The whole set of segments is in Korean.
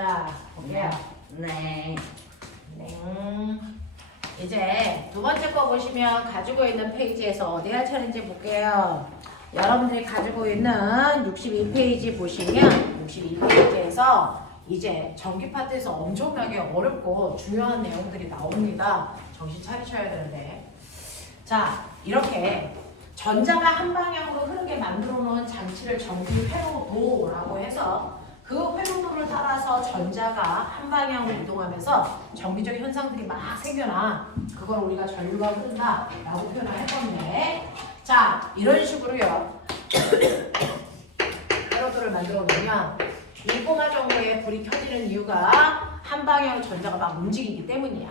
자, 볼게요. 네. 이제 두 번째 거 보시면 가지고 있는 페이지에서 어디 할 차례인지 볼게요. 여러분들이 가지고 있는 62페이지 보시면 62페이지에서 이제 전기 파트에서 엄청나게 어렵고 중요한 내용들이 나옵니다. 정신 차리셔야 되는데. 자, 이렇게 전자가 한 방향으로 흐르게 만들어 놓은 장치를 전기 회로도라고 해서 그 회로도를 따라서 전자가 한 방향으로 이동하면서 전기적 현상들이 막 생겨나. 그걸 우리가 전류가 흐른다라고 표현을 할 건데, 자, 이런 식으로요. 회로도를 만들어 놓으면 이 꼬마 정도의 불이 켜지는 이유가 한 방향으로 전자가 막 움직이기 때문이야.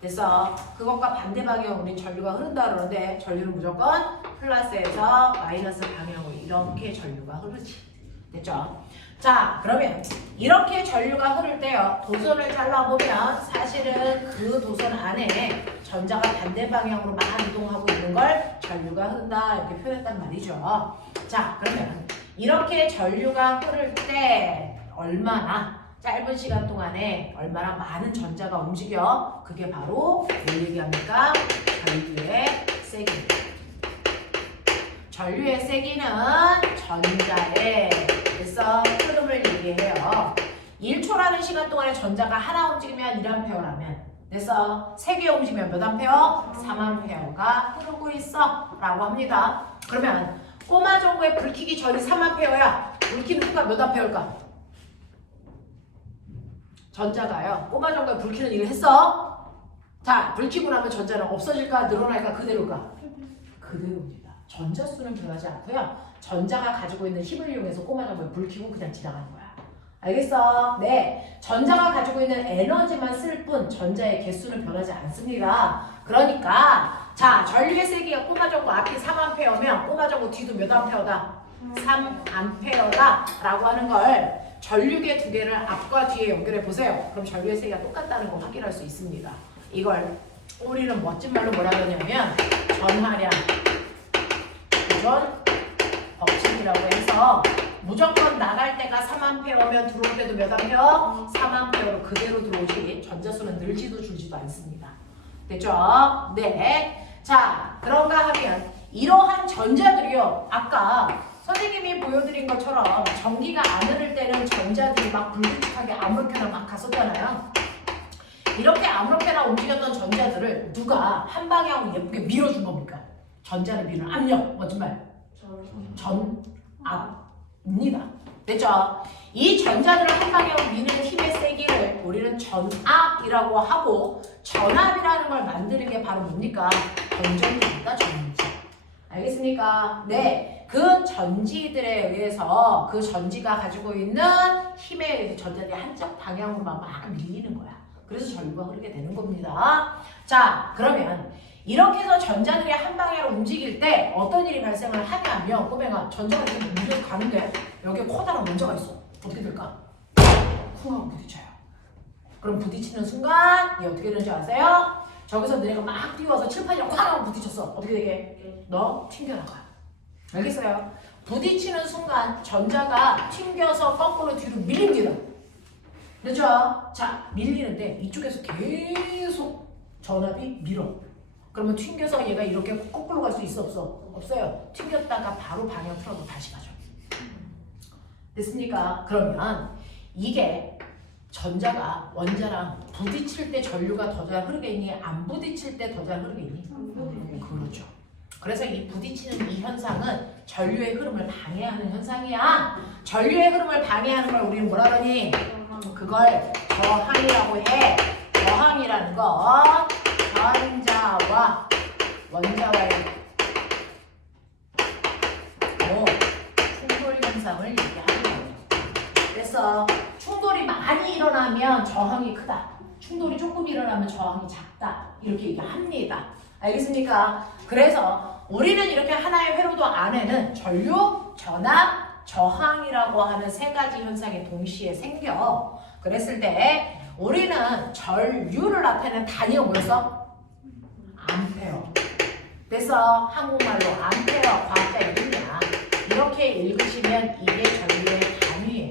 그래서 그것과 반대 방향으로 우린 전류가 흐른다 그러는데, 전류는 무조건 플러스에서 마이너스 방향으로 이렇게 전류가 흐르지. 됐죠? 자, 그러면 이렇게 전류가 흐를 때요, 도선을 잘라보면 사실은 그 도선 안에 전자가 반대 방향으로 막 이동하고 있는 걸 전류가 흐른다 이렇게 표현했단 말이죠. 자, 그러면 이렇게 전류가 흐를 때 얼마나 짧은 시간 동안에 얼마나 많은 전자가 움직여? 그게 바로 뭘 얘기합니까? 전류의 세기입니다. 전류의 세기는 전자의 그래서 흐름을 얘기해요. 1초라는 시간 동안에 전자가 하나 움직이면 1A라면, 그래서 3개 움직이면 몇 암페어? 3A가 흐르고 있어 라고 합니다. 그러면 꼬마 정구에 불 켜기 전이 3A야. 불 켜는 후가 몇 A일까? 전자가요, 꼬마 정구에 불 켜는 일을 했어. 자, 불 켜고 나면 전자는 없어질까 늘어날까 그대로일까? 그대로입니다. 전자수는 변하지 않고요. 전자가 가지고 있는 힘을 이용해서 꼬마 정구에 불 켜고 그냥 지나가는 거야. 알겠어? 네. 전자가 가지고 있는 에너지만 쓸 뿐 전자의 개수는 변하지 않습니다. 그러니까 자, 전류의 세기가 꼬마 정구 앞이 3A면 꼬마 정구 뒤도 몇 A다? 3A 라고 하는 걸 전류계 두 개를 앞과 뒤에 연결해 보세요. 그럼 전류의 세기가 똑같다는 거 확인할 수 있습니다. 이걸 우리는 멋진 말로 뭐라 그러냐면 전하량 보존 법칙이라고 해서 무조건 나갈 때가 3A면 들어올 때도 몇 A? 3A로 그대로 들어오지 전자수는 늘지도 줄지도 않습니다. 됐죠? 네. 자, 그런가 하면 이러한 전자들이요, 아까 선생님이 보여드린 것처럼 전기가 안 흐를 때는 전자들이 막 불규칙하게 아무렇게나 막 갔었잖아요. 이렇게 아무렇게나 움직였던 전자들을 누가 한 방향으로 예쁘게 밀어준 겁니까? 전자를 미는 압력, 멋진 말. 전압입니다. 됐죠? 이 전자들을 한 방향으로 미는 힘의 세기를 우리는 전압이라고 하고, 전압이라는 걸 만드는 게 바로 뭡니까? 전전기입니다. 전지. 알겠습니까? 네. 그 전지들에 의해서 그 전지가 가지고 있는 힘에 의해서 전자들이 한쪽 방향으로만 막 밀리는 거야. 그래서 전류가 흐르게 되는 겁니다. 자, 그러면 이렇게 해서 전자들이 한 방향으로 움직일 때 어떤 일이 발생을 하냐면, 꼬맹아, 전자가 지금 움직여 가는데 여기에 커다란 원자가 있어. 어떻게 될까? 쿵 하고 부딪혀요. 그럼 부딪히는 순간 얘 어떻게 되는지 아세요? 저기서 너네가 막 뛰어와서 칠판이랑 쾅 하고 부딪혔어. 어떻게 되게? 너 튕겨나가. 알겠어요? 부딪히는 순간 전자가 튕겨서 거꾸로 뒤로 밀립니다. 그렇죠? 자, 밀리는데 이쪽에서 계속 전압이 밀어. 그러면 튕겨서 얘가 이렇게 거꾸로 갈 수 있어 없어? 없어요. 튕겼다가 바로 방향 틀어도 다시 가죠. 됐습니까? 그러면 이게 전자가 원자랑 부딪힐 때 전류가 더 잘 흐르게 있니? 안 부딪힐 때 더 잘 흐르게 있니? 그렇죠. 그래서 이 부딪히는 이 현상은 전류의 흐름을 방해하는 현상이야. 전류의 흐름을 방해하는 걸 우리는 뭐라 그러니? 그걸 저항이라고 해. 저항이라는 건 전자와 원자와의 충돌 현상을 얘기하는 거예요. 그래서 충돌이 많이 일어나면 저항이 크다. 충돌이 조금 일어나면 저항이 작다. 이렇게 얘기합니다. 알겠습니까? 그래서 우리는 이렇게 하나의 회로도 안에는 전류, 전압, 저항이라고 하는 세 가지 현상이 동시에 생겨. 그랬을 때 우리는 전류를 나타내는 단위가 뭐였어? 암페어. 그래서 한국말로 암페어 과학자 이름이야. 이렇게 읽으시면 이게 전류의 단위예요.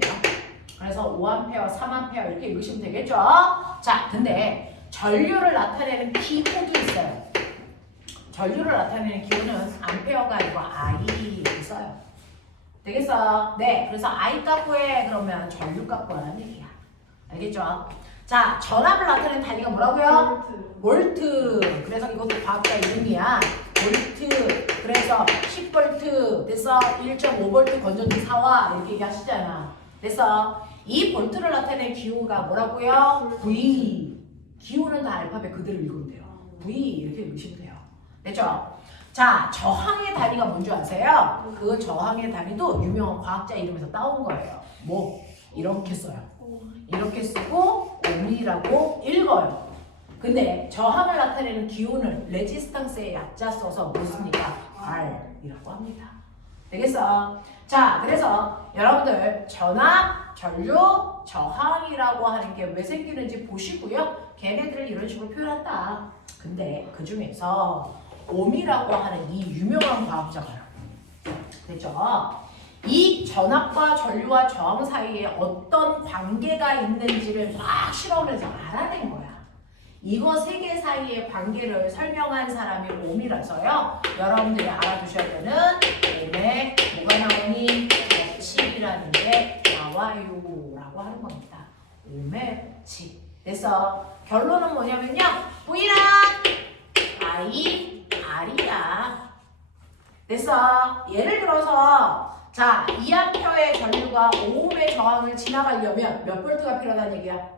그래서 그래서 5A, 3A 이렇게 읽으시면 되겠죠? 자, 근데 전류를 나타내는 기호도 있어요. 전류를 나타내는 기호는 암페어가 아니고 I 이렇게 써요. 되겠어? 네, 그래서 I 값 구해 그러면 전류 값 구하라는 얘기야. 알겠죠? 자, 전압을 나타내는 단위가 뭐라고요? 볼트. 그래서 이것도 과학자 이름이야. 볼트. 그래서 10V 됐어? 1.5V 건전지 사와 이렇게 얘기하시잖아. 됐어? 이 볼트를 나타내는 기호가 뭐라고요? V. 기호는 다 알파벳 그대로 읽으면 돼요. V 이렇게 읽으시면 돼요. 됐죠? 자, 저항의 단위가 뭔지 아세요? 그 저항의 단위도 유명한 과학자 이름에서 따온 거예요. 뭐? 이렇게 써요. 이렇게 쓰고 ohm이라고 읽어요. 근데 저항을 나타내는 기호는 레지스탕스의 약자 써서 뭐 씁니까? R이라고 합니다. 되겠어? 자, 그래서 여러분들 전압, 전류, 저항이라고 하는 게 왜 생기는지 보시고요. 걔네들을 이런 식으로 표현한다. 근데 그 중에서 ohm이라고 하는 이 유명한 과학자가요. 됐죠? 이 전압과 전류와 저항 사이에 어떤 관계가 있는지를 막 실험해서 알아낸 거야. 이거 세 개 사이의 관계를 설명한 사람이 ohm이라서요. 여러분들이 알아두셔야 되는 ohm에 뭐가 나오니? 법칙이라는 게 나와요 라고 하는 겁니다. ohm의 법칙. 그래서 결론은 뭐냐면요. V랑 I, R이야. 그래서 예를 들어서 자, 2A의 전류가 5ohm의 저항을 지나가려면 몇 볼트가 필요하다는 얘기야?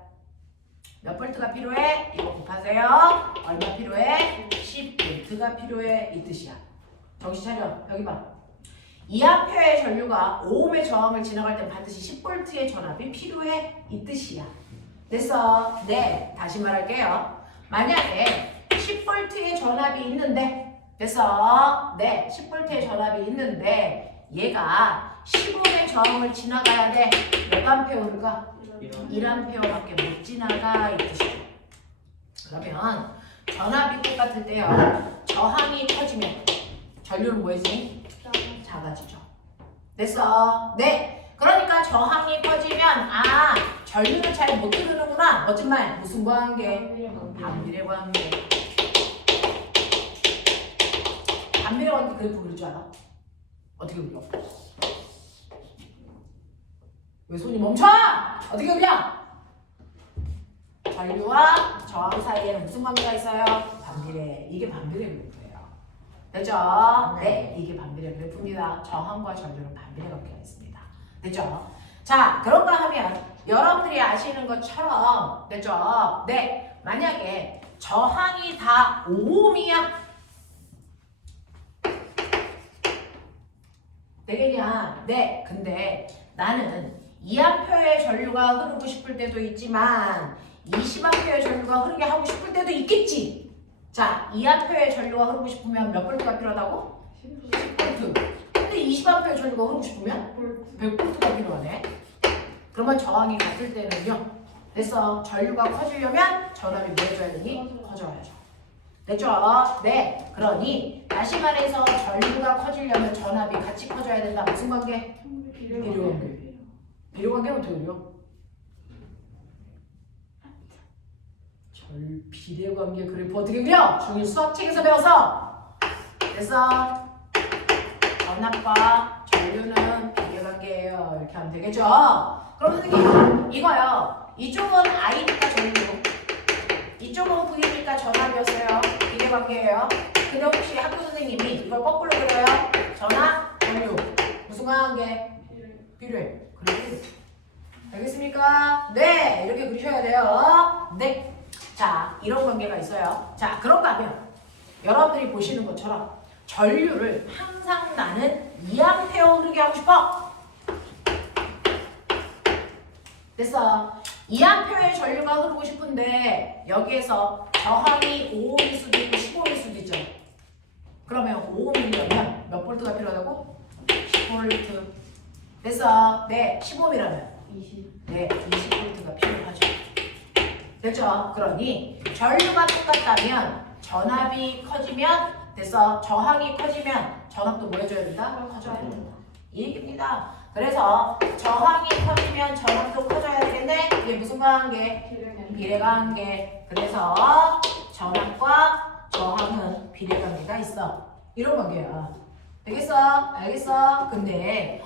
몇 볼트가 필요해? 이거 곱하세요. 얼마 필요해? 10볼트가 필요해. 이 뜻이야. 정신 차려. 여기 봐. 2A의 전류가 5ohm의 저항을 지나갈 땐 반드시 10볼트의 전압이 필요해. 이 뜻이야. 됐어? 네. 다시 말할게요. 만약에 10볼트의 전압이 있는데 됐어? 네. 10볼트의 전압이 있는데 얘가 15ohm의 저항을 지나가야 돼. 몇 암페어일까? 1암페어밖에 못 지나가 이 뜻이죠. 그러면 전압이 똑같을 때요. 저항이 커지면 전류는 뭐지? 작아지죠. 됐어? 네. 그러니까 저항이 커지면 아 전류는 잘 못 흐르는구나. 멋진 말. 무슨 관계? 반비례 관계. 반비례 관계 그래프 그릴 줄 알아? 어떻게 그려? 왜 손이 멈춰? 어떻게 그려? 전류와 저항 사이에는 무슨 관계가 있어요? 반비례. 이게 반비례 그래프예요. 됐죠? 네, 이게 반비례 그래프입니다. 저항과 전류는 반비례 관계가 있습니다. 됐죠? 자, 그런가 하면 여러분들이 아시는 것처럼 됐죠? 네, 만약에 저항이 다 5ohm이야. 되겠냐? 네, 근데 나는 2A의 전류가 흐르고 싶을 때도 있지만 20A의 전류가 흐르게 하고 싶을 때도 있겠지. 자, 2A의 전류가 흐르고 싶으면 몇 볼트가 필요하다고? 10볼트. 근데 20A의 전류가 흐르고 싶으면 100볼트가 필요하네. 그러면 저항이 같을 때는요. 됐어. 전류가 커지려면 전압이 뭐 해줘야 되니? 커져야죠. 됐죠? 네. 그러니 다시 말해서 전류가 커지려면 전압이 같이 커져야 된다. 무슨 관계? 비례관계. 비례관계는 어떻게 그려? 비례관계 그래프 어떻게 그려? 중1 수학책에서 배워서. 됐어? 전압과 전류는 비례관계예요. 이렇게 하면 되겠죠? 그럼 선생님 이거요. 이쪽은 I니까 전류, 이쪽은 V니까 전압이었어요. 비례관계예요. 근데 혹시 학교 선생님이 이걸 거꾸로 그려요? 전압, 전류 무슨 관계? 비례. 그래. 알겠습니까? 네, 이렇게 그리셔야 돼요. 네. 자, 이런 관계가 있어요. 자, 그런가 하면 여러분들이 보시는 것처럼 전류를 항상 나는 2A 흐르게 하고 싶어. 됐어. 2A의 전류가 흐르고 싶은데 여기에서 저항이 5ohm일 수도 있고 15ohm일 수도 있죠. 그러면 5ohm이면 몇 볼트가 필요하다고? 10볼트. 됐어. 네, 15ohm이라면 20. 네, 20볼트가 필요하죠. 됐죠? 그러니 전류가 똑같다면 전압이 커지면 됐어. 저항이 커지면 전압도 뭐 해줘야 된다? 커져야 된다. 이 얘기입니다. 그래서 저항이 커지면 전압도 커져야 되겠네. 이게 무슨 관계? 비례관계. 그래서 전압과 저항은 비례관계가 있어. 이런 관계야. 되겠어? 알겠어? 근데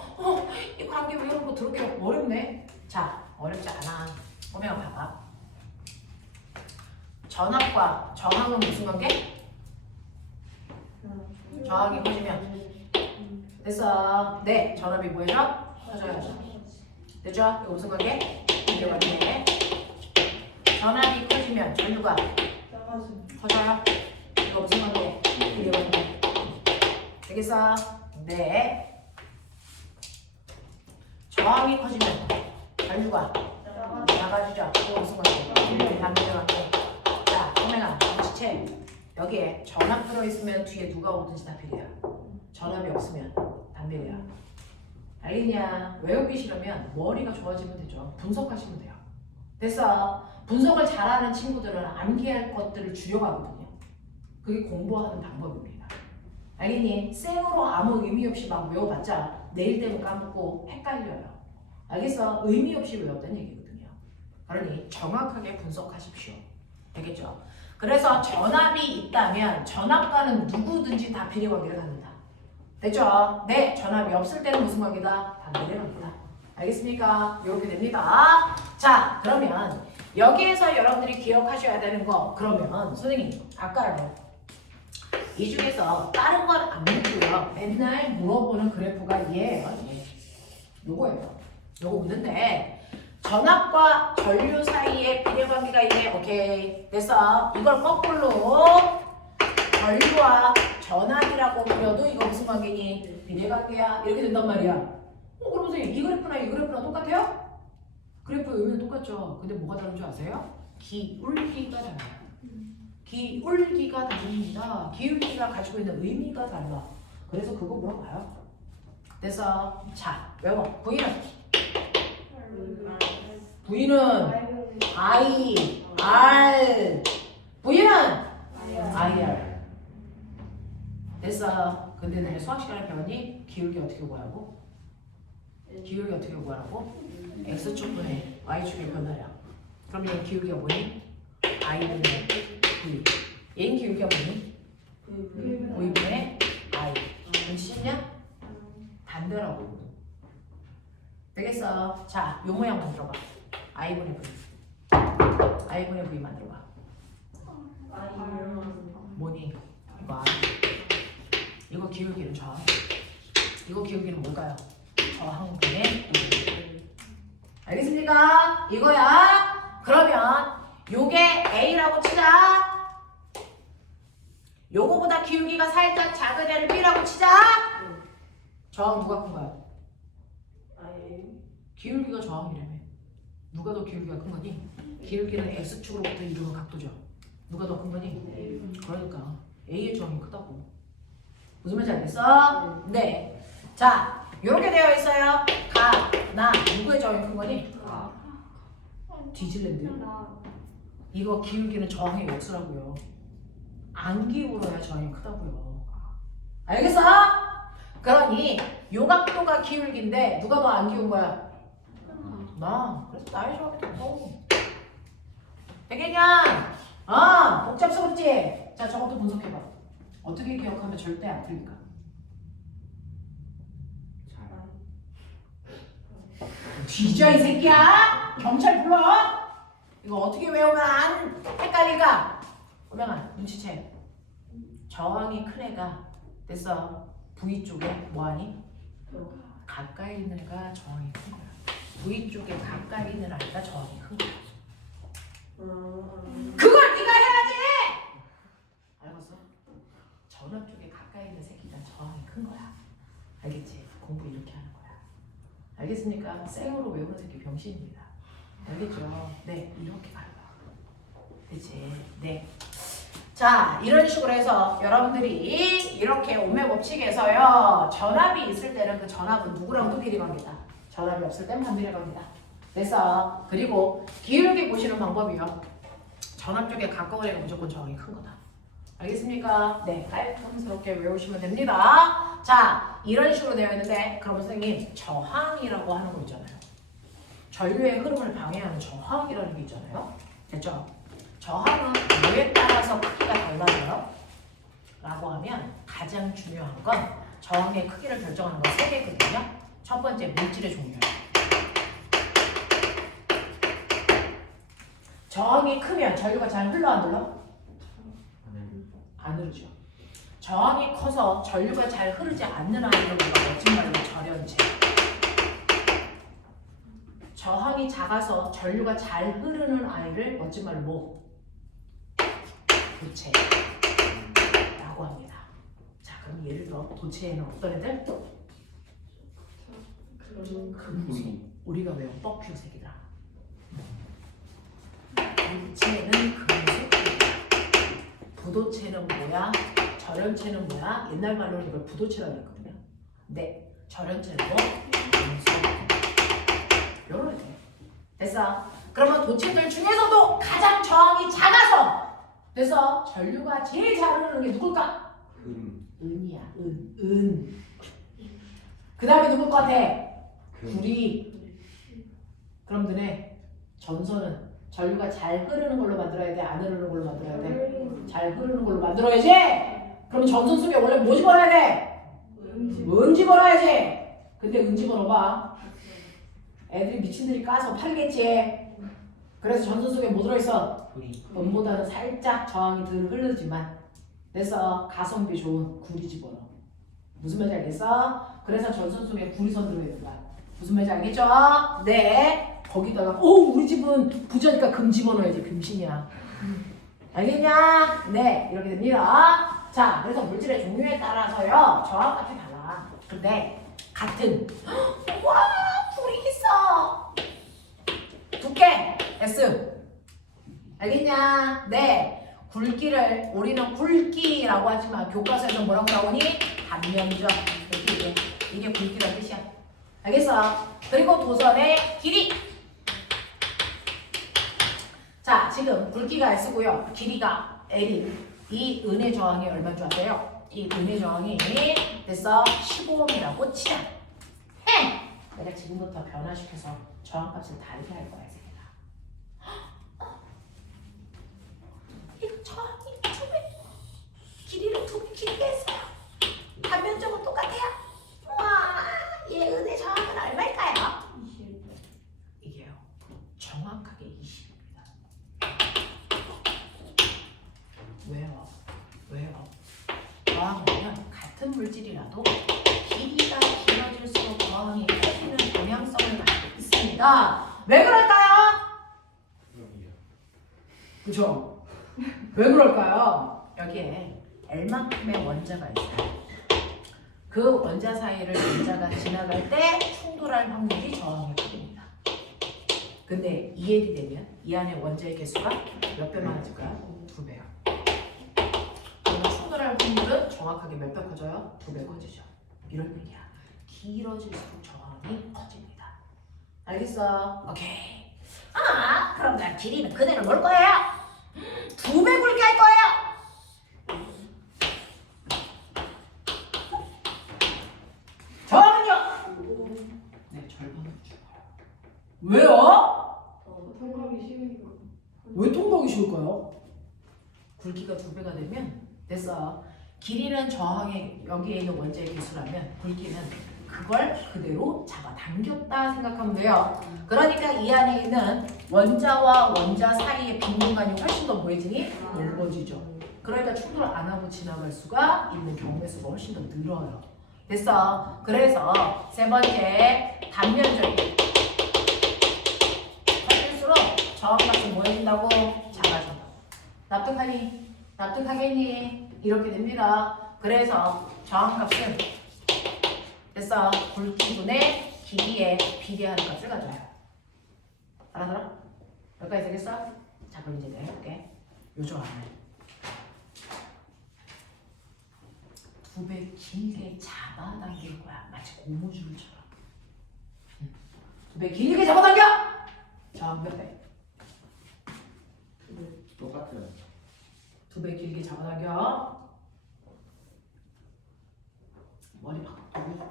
이 관계 외우는 거 그렇게 어렵네? 자, 어렵지 않아. 보면 봐봐. 전압과 저항은 무슨 관계? 저항이 커지면 됐어. 네, 전압이 뭐예요? 커져야죠. 됐죠? 이거 무슨 관계? 비례관계. 전압이 커지면 전류가 커져요. 이거 무슨 관계? 비례관계. 되겠어? 네. 저항이 커지면 전류가 나가주죠. 이거 무슨 관계? 반비례관계. 자, 소명아, 지체. 여기에 전압 들어있으면 뒤에 누가 오든지 다 비례야. 전압이 없으면 반비례야. 알겠냐? 외우기 싫으면 머리가 좋아지면 되죠. 분석하시면 돼요. 됐어. 분석을 잘하는 친구들은 암기할 것들을 줄여가거든요. 그게 공부하는 방법입니다. 알겠니? 생으로 아무 의미 없이 막 외워봤자 내일 되면 까먹고 헷갈려요. 알겠어? 의미 없이 외웠다는 얘기거든요. 그러니 정확하게 분석하십시오. 되겠죠? 그래서 전압이 있다면 전압과는 누구든지 다 비례관계를 갖는다. 됐죠? 네, 전압이 없을 때는 무슨 관계다? 반비례관계다. 알겠습니까? 이렇게 됩니다. 자, 그러면 여기에서 여러분들이 기억하셔야 되는 거, 그러면 선생님 아까요 이 중에서 다른 건 안 묻고요. 맨날 물어보는 그래프가 얘예요. 얘. 요거예요. 요거 묻는데 전압과 전류 사이에 비례관계가 있네. 오케이. 됐어. 이걸 거꾸로 전류와 전압이라고 불려도 이거 무슨 관계니? 비례관계야. 이렇게 된단 말이야. 그럼 선생님 이 그래프랑 똑같아요? 그래프 의미는 똑같죠. 근데 뭐가 다른 줄 아세요? 기울기가 달라요. 기울기가 다릅니다. 기울기가 가지고 있는 의미가 달라. 그래서 그거 물어봐요. 그래서 자, 외워. V는 I, R. V는 IR. 됐어. 근데 내가 수학 시간에 배웠니? 기울기 어떻게 구하라고? 기울기 어떻게 구하라고? X축분의 Y축의 변화량. 그럼 얘 기울기가 뭐니? I분의 V. 얘는 기울기가 뭐니? V분의 I. 눈치챘냐? 반대라고. 되겠어. 자, 요 모양 만들어봐. I분의 V. I분의 V 만들어봐. 뭐니? 이거 I. 이거 기울기는 저항. 이거 기울기는 뭘까요? 저항분의 V. 알겠습니까? 이거야. 그러면 요게 A라고 치자. 요거보다 기울기가 살짝 작은 애를 B라고 치자. 저항 누가 큰 거야? 기울기가 저항이라며. 누가 더 기울기가 큰 거니? 기울기는 X축으로부터 이루는 각도죠. 누가 더 큰 거니? 그러니까 A의 저항이 크다고. 무슨 말인지 알겠어? 네. 자, 요렇게 되어 있어요. 가, 나, 누구의 저항이 큰 거니? 뒤질랜드. 이거 기울기는 저항의 역수라고요. 안 기울어야 저항이 크다고요. 알겠어? 그러니 요 각도가 기울기인데 누가 더 안 기운 거야? 나. 그래서 나의 저항이 더 커. 되겠냐? 복잡스럽지? 자, 저것도 분석해봐. 어떻게 기억하면 절대 안 틀릴까? 뒤져 이 새끼야! 경찰 불러! 이거 어떻게 외우면 안 헷갈릴까? 오명아 눈치채. 저항이 큰 애가 됐어. V 쪽에 뭐하니? 가까이 있는 애가 저항이 큰 거야. V 쪽에 가까이 있는 아이가 저항이 큰 거야. 그걸 네가 해야지! 알겠어? 전압 쪽에 가까이 있는 새끼가 저항이 큰 거야. 알겠지? 공부 이렇게 하는 거야. 알겠습니까? 생으로 외우는 새끼 병신입니다. 알겠죠? 네, 이렇게 가요. 그치? 네. 자, 이런 식으로 해서 여러분들이 이렇게 오매 법칙에서요, 전압이 있을 때는 그 전압은 누구랑 또 비례관계다. 전압이 없을 땐 반비례관계다. 그래서 그리고 기울기 보시는 방법이요. 전압 쪽에 가까운 애가 무조건 저항이 큰 거다. 알겠습니까? 네, 깔끔스럽게 외우시면 됩니다. 자, 이런 식으로 되어 있는데 그럼 선생님 저항이라고 하는 거 있잖아요. 전류의 흐름을 방해하는 저항이라는 게 있잖아요. 됐죠? 저항은 뭐에 따라서 크기가 달라져요? 라고 하면 가장 중요한 건 저항의 크기를 결정하는 건 세 개거든요. 첫 번째 물질의 종류예요. 저항이 크면 전류가 잘 흘러 안 흘러? 안 흐르죠. 저항이 커서 전류가 잘 흐르지 않는 아이를 우리가 멋진 말로 절연체. 저항이 작아서 전류가 잘 흐르는 아이를 멋진 말로 뭐? 도체라고 합니다. 자, 그럼 예를 들어 도체에는 어떤 애들? 금속. 우리가 외운 뻑큐색이다. 도체는 금속. 부도체는 뭐야? 절연체는 뭐야? 옛날 말로는 이걸 부도체라고 했거든요. 네, 절연체는 뭐? 금속. 요런 애. 됐어? 그러면 도체들 중에서도 가장 저항이 작아서 그래서 전류가 제일 잘 흐르는 게 누굴까? 은이야. 은. 그 다음에 누굴 것 같아? 구리. 그럼 너네 전선은 전류가 잘 흐르는 걸로 만들어야 돼? 안 흐르는 걸로 만들어야 돼? 잘 흐르는 걸로 만들어야지? 그럼 전선 속에 원래 뭐 집어넣어야 돼? 은 집어넣어야지. 근데 은 집어넣어봐. 애들이 미친들이 까서 팔겠지. 그래서 전선 속에 뭐 들어있어? 은보다는 살짝 저항이 덜 흐르지만 그래서 가성비 좋은 구리 집어넣어. 무슨 말인지 알겠어? 그래서 전선 속에 구리선 들어있는 거야. 무슨 말인지 알겠죠? 네. 거기다가 우리 집은 부자니까 금 집어넣어야지. 금신이야. 알겠냐? 네, 이렇게 됩니다. 자, 그래서 물질의 종류에 따라서요 저항값이 달라. 근데 같은 와 불이 있어. 두께 S. 알겠냐? 네. 굵기를 우리는 굵기라고 하지만 교과서에서 뭐라고 나오니? 단면적. 이게 굵기란 뜻이야. 알겠어? 그리고 도선의 길이. 자, 지금 굵기가 S고요. 길이가 L인 이 은의 저항이 얼마인 줄 아세요? 이 은의 저항이 됐어 15옴이라고 치자. 내가 지금부터 변화시켜서 저항값을 다르게 할 거야, 이 새끼야. 이거 저항이 2배, 길이를 2배 길게 했어요. 단면적은 똑같아요. 와, 얘 은의 저항은 얼마일까요? 20. 이게요, 정확하게 20입니다. 왜요? 저항은 같은 물질이라도 길이가 길어질수록 저항이 커지는 경향성을 갖고 있습니다. 왜 그럴까요? 그쵸? 왜 그럴까요? 여기에 L만큼의 원자가 있어요. 그 원자 사이를 원자가 지나갈 때 충돌할 확률이 저항의 크기입니다. 근데 2L이 되면 이 안에 원자의 개수가 몇 배 많아질까요? 2배요. 그러면 충돌할 확률은 정확하게 몇 배 커져요? 2배 커지죠. 이런 얘기야. 길어질수록 저항이 커집니다. 알겠어? 오케이. 그럼 난 길이는 그대로 놓을 거예요. 2배 굵게 할 거예요. 저항은요? 네, 절반을 줄까요? 왜요? 통과하기 쉬우니까. 왜 통과하기 쉬울까요? 굵기가 2배가 되면 됐어. 길이는 저항에 여기에 있는 원자의 개수라면 굵기는 그걸 그대로 잡아당겼다 생각하면 돼요. 그러니까 이 안에 있는 원자와 원자 사이의 빈 공간이 훨씬 더 뭐해지니? 넓어지죠. 그러니까 충돌 안 하고 지나갈 수가 있는 경우의 수가 훨씬 더 늘어요. 됐어. 그래서 세 번째 단면적인 커질수록 저항값이 뭐해진다고? 작아진다고. 납득하니? 납득하겠니? 이렇게 됩니다. 그래서 저항값은 됐어. 굵기분의 길이에 비례하는 값을 가져와요. 알아들어? 여기까지 되겠어? 자, 그럼 이제 내가 해볼게. 요 조항을 2배 길게 잡아당길 거야. 마치 고무줄처럼. 2배 길게 잡아당겨! 저항 몇 배? 똑같아요. 2배 길게 잡아당겨. 머리 팍팍 돌려.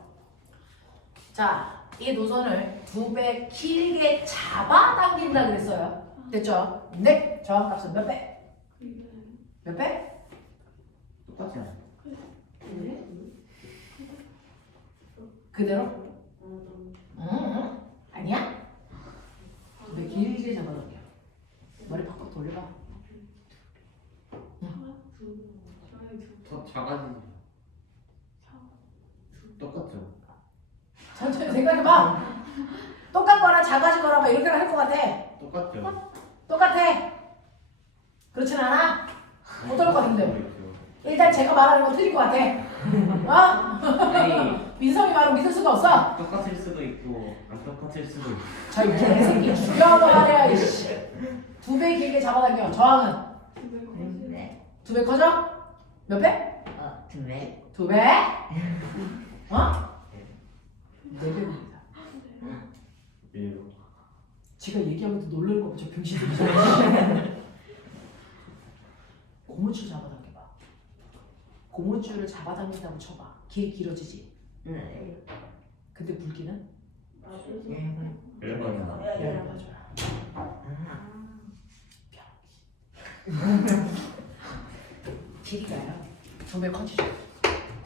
자, 이 노선을 2배 길게 잡아당긴다 그랬어요. 됐죠? 네. 저항값은 몇 배? 몇 배? 똑같지 않아? 그대로? 아니야? 2배 길게 잡아당겨. 머리 팍팍 돌려봐. 더 작아지지. 똑같죠? 천천히 생각해봐. 똑같거나 작아지거나 막 이렇게 할 것 같아. 똑같죠? 똑같아. 그렇진 않아? 어떨 것 같은데? 그렇죠. 일단 제가 말하는 건 틀릴 것 같아. 어? 아니, 민성이 말은 믿을 수가 없어. 똑같을 수도 있고 안 똑같을 수도 있고. 저 개새끼 죽여버려야 이씨. 2배 길게 잡아당겨. 저항은 네. 2배 커져? 몇 배? 두 배. 2배? 어? 4배입니다. 예. 지가 얘기하고도 놀랄 거면 저 병신들이 고무줄 잡아당겨봐. 고무줄을 잡아당긴다고 쳐봐. 길이 길어지지. 네. 근데 굵기는? 열받아. 얇아져요. 길이가요. 2배 커지죠.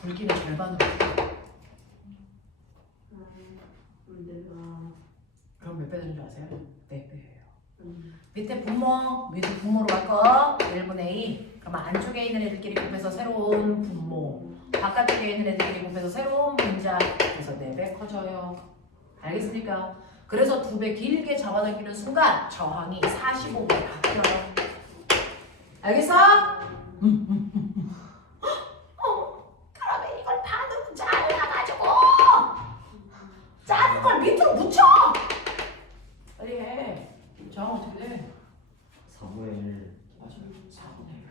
굵기는 절반으로. 그럼 몇 배 되는 줄 아세요? 4배예요. 밑에 분모, 밑에 분모로 바꿔 1분의 2. 그러면 안쪽에 있는 애들끼리 곱해서 새로운 분모, 바깥쪽에 있는 애들끼리 곱해서 새로운 분자. 그래서 4배 커져요. 알겠습니까? 그래서 2배 길게 잡아당기는 순간 저항이 45배 바뀌어요. 알겠어? 그러면 이걸 반으로 잘라가지고 작은 걸 밑으로 붙여. 빨리 해. 저항 어떻게 돼? 4분의 1. 맞아. 4분의 1.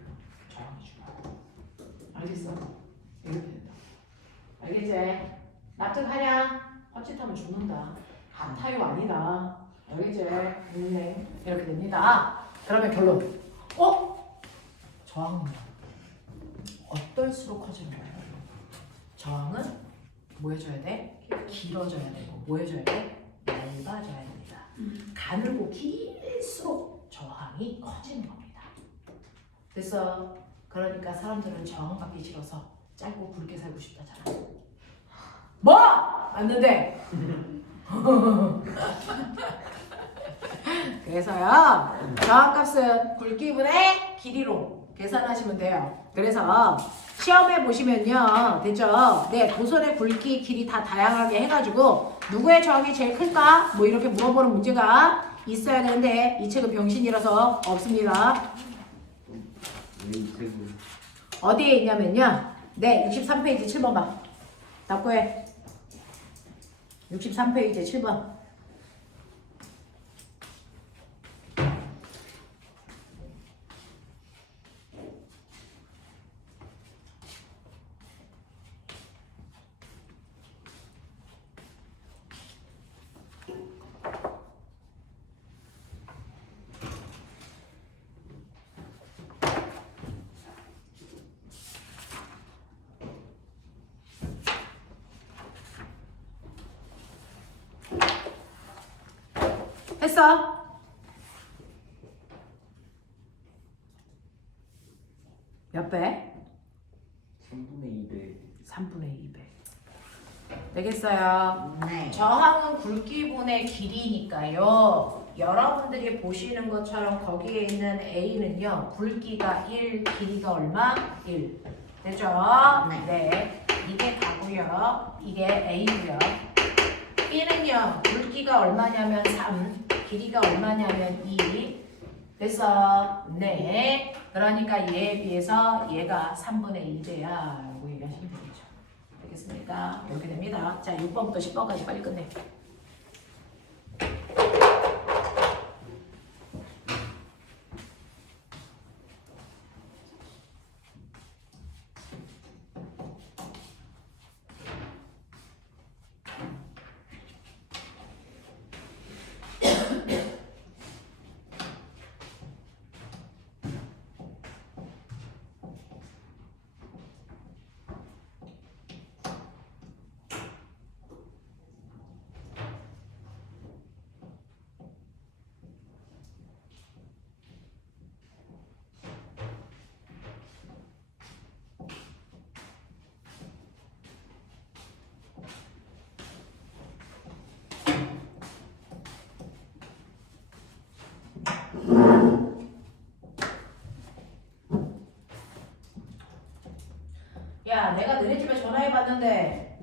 저항이 중요해. 알겠어? 이렇게 된다. 알겠지? 납득하냐? 헛짓하면 죽는다. 핫타요 아니다. 알겠지? 네. 이렇게 됩니다. 그러면 결론. 저항은 어떨수록 커지는 거예요? 저항은 뭐 해줘야 돼? 길어져야 되고 뭐 해줘야 돼? 얇아져야 됩니다. 가늘고 길수록 저항이 커지는 겁니다. 됐어? 그러니까 사람들은 저항받기 싫어서 짧고 굵게 살고 싶다잖아. 뭐? 맞는데? 그래서요, 저항값은 굵기분의 길이로 계산하시면 돼요. 그래서 시험에 보시면요, 됐죠? 네, 도선의 굵기, 길이 다 다양하게 해가지고 누구의 저항이 제일 클까? 뭐 이렇게 물어보는 문제가 있어야 되는데 이 책은 병신이라서 없습니다. 왜 이 책을? 어디에 있냐면요, 네, 63페이지 7번 봐. 답고 해. 63페이지 7번. 했어? 몇 배? 3분의 2배. 3분의 2배. 되겠어요? 네. 저항은 굵기분의 길이니까요. 여러분들이 보시는 것처럼 거기에 있는 A는요. 굵기가 1, 길이가 얼마? 1. 되죠? 네. 이게 가고요. 이게 A고요. B는요. 굵기가 얼마냐면 3, 길이가 얼마냐면 2. 됐어? 네. 그러니까 얘에 비해서 얘가 3분의 2배야. 라고 얘기하시면 되겠죠. 알겠습니까? 이렇게 됩니다. 자, 6번부터 10번까지 빨리 끝내. 야, 내가 너네 집에 전화해봤는데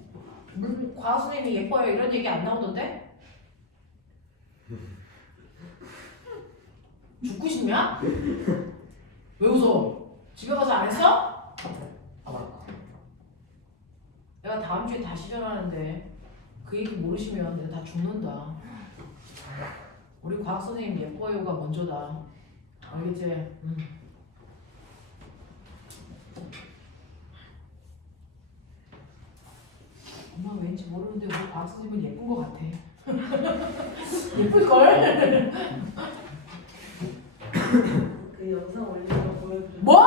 과학 선생님이 예뻐요 이런 얘기 안 나오던데? 죽고 싶냐? 왜 웃어? 집에 가서 안 했어? 내가 다음 주에 다시 전화하는데 그 얘기 모르시면 내가 다 죽는다. 우리 과학 선생님 예뻐요가 먼저다. 알겠지? 응. 엄마 왠지 모르는데 우리 과학 선생님은 예쁜 것 같아. 예쁠걸? 그 영상 올리는 거 보여드릴게요. 뭐?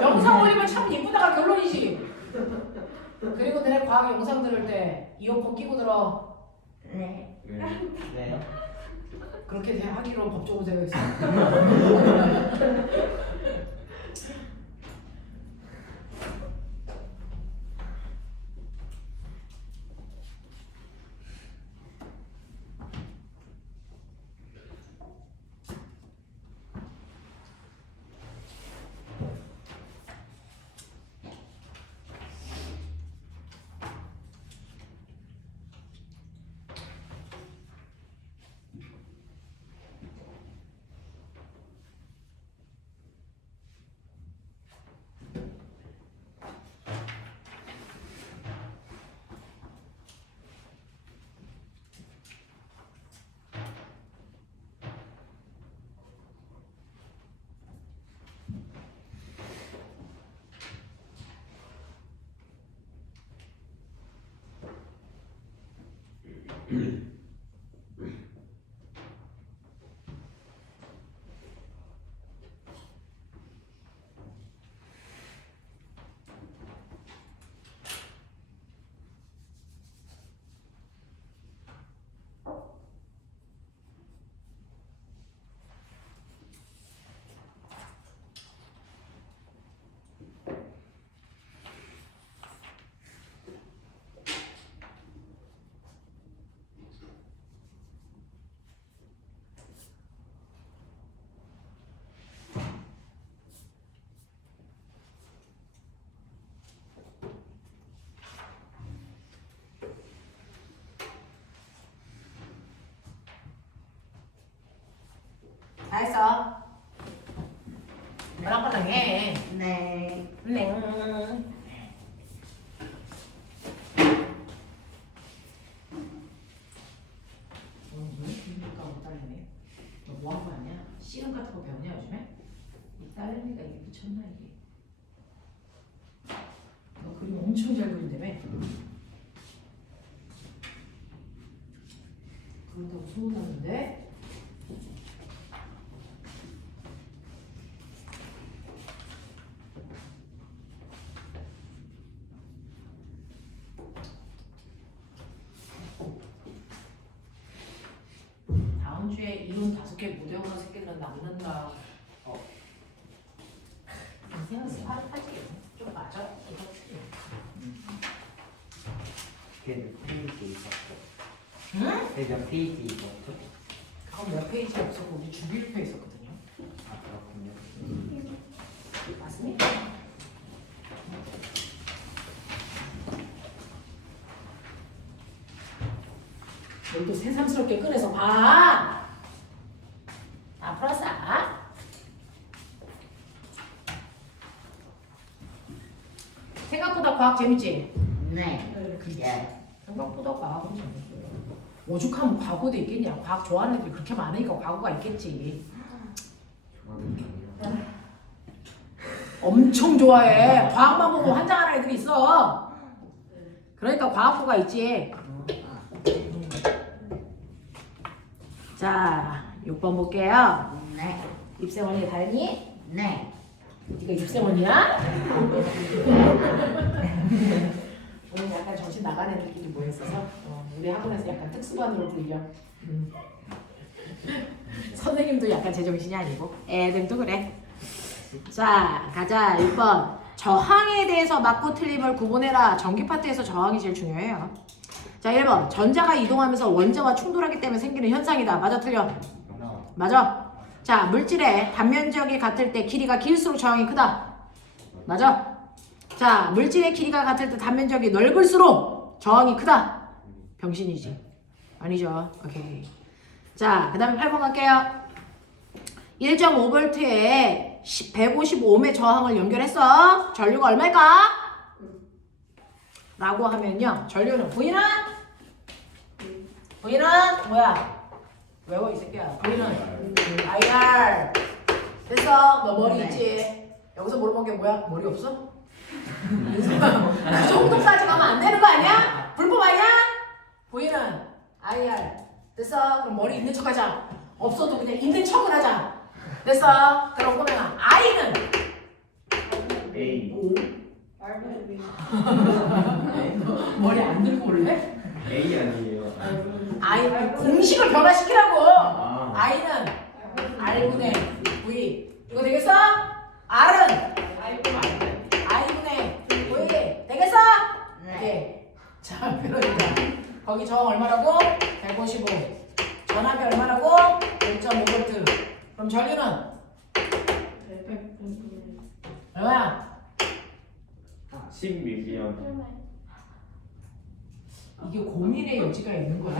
영상 올리면 참 예쁘다가 결론이지. 그리고 너네 과학 영상 들을 때 이어폰 끼고 들어. 네. 네. 그렇게 하기로 법적으로 되어 있어. 다 했어. 너랑 거랑 해. 네. 네. 그러니까 못 달리네. 너 뭐 한 거 아니야? 씨름 같은 거 배우냐 요즘에? 이 딸내미가 이게 미쳤나 이게? 너 그림 엄청 잘 그린다며? 그런다고 소문났는데? 다음 주에 이론 5개 못 외우는 새끼들은 남는다. 인생은 스파르타지. 좀 맞아. 이거 틀려. 걔몇 페이지 있었고. 응? 걔몇 페이지 있었죠? 그럼 몇 페이지 없었고 우리 주기율표 있었거든요. 아 그렇군요. 맞습니까? 너도 새삼스럽게 꺼내서 봐. 앞으로 싸. 생각보다 과학 재밌지? 네. 예. 생각보다 과학은 재밌어요. 오죽하면 과거도 있겠냐. 과학 좋아하는 애들이 그렇게 많으니까 과거가 있겠지. 좋아하는 게 아니라. 엄청 좋아해. 과학만 보고 환장하는 애들이 있어. 그러니까 과학부가 있지. 자, 6번 볼게요. 네. 입생원이 다르니? 네. 네가 입생원이야? 오늘 약간 정신 나간 애들끼리 모였어서 우리 학원에서 약간 특수반으로 불려. 선생님도 약간 제정신이 아니고 애들도 그래. 자, 가자. 1번. 저항에 대해서 맞고 틀림을 구분해라. 전기 파트에서 저항이 제일 중요해요. 자, 1번. 전자가 이동하면서 원자와 충돌하기 때문에 생기는 현상이다. 맞아, 틀려? 맞아. 자, 물질의 단면 지역이 같을 때 길이가 길수록 저항이 크다. 맞아. 자, 물질의 길이가 같을 때 단면적이 넓을수록 저항이 크다. 병신이지. 아니죠. 오케이. 자, 그 다음에 8번 갈게요. 1.5V에 155의 저항을 연결했어. 전류가 얼마일까? 라고 하면요. 전류는 V는 뭐야? 외워 이 새끼야. V는 IR. 됐어. 너 머리 있지? 여기서 물어본 게 뭐야? 머리 없어? 그 정도까지 가면 안 되는 거 아니야? 불법 아니야? V는 IR. 됐어? 그럼 머리 있는 척 하자. 없어도 그냥 있는 척을 하자. 됐어? 그럼 보면 I는 A. 오? 알고리. 머리 안 들고 올래? A 아니에요. I 공식을 변화시키라고. 아. I는 R분의 V. 이거 되겠어? R은 I분의 V. 되겠어? 네. 오케이. 자, 그러니까 거기 저항 얼마라고? 155. 전압이 얼마라고? 1.5V. 그럼 전류는 얼마야? 10mA. 이게 고민의 여지가 있는 거야?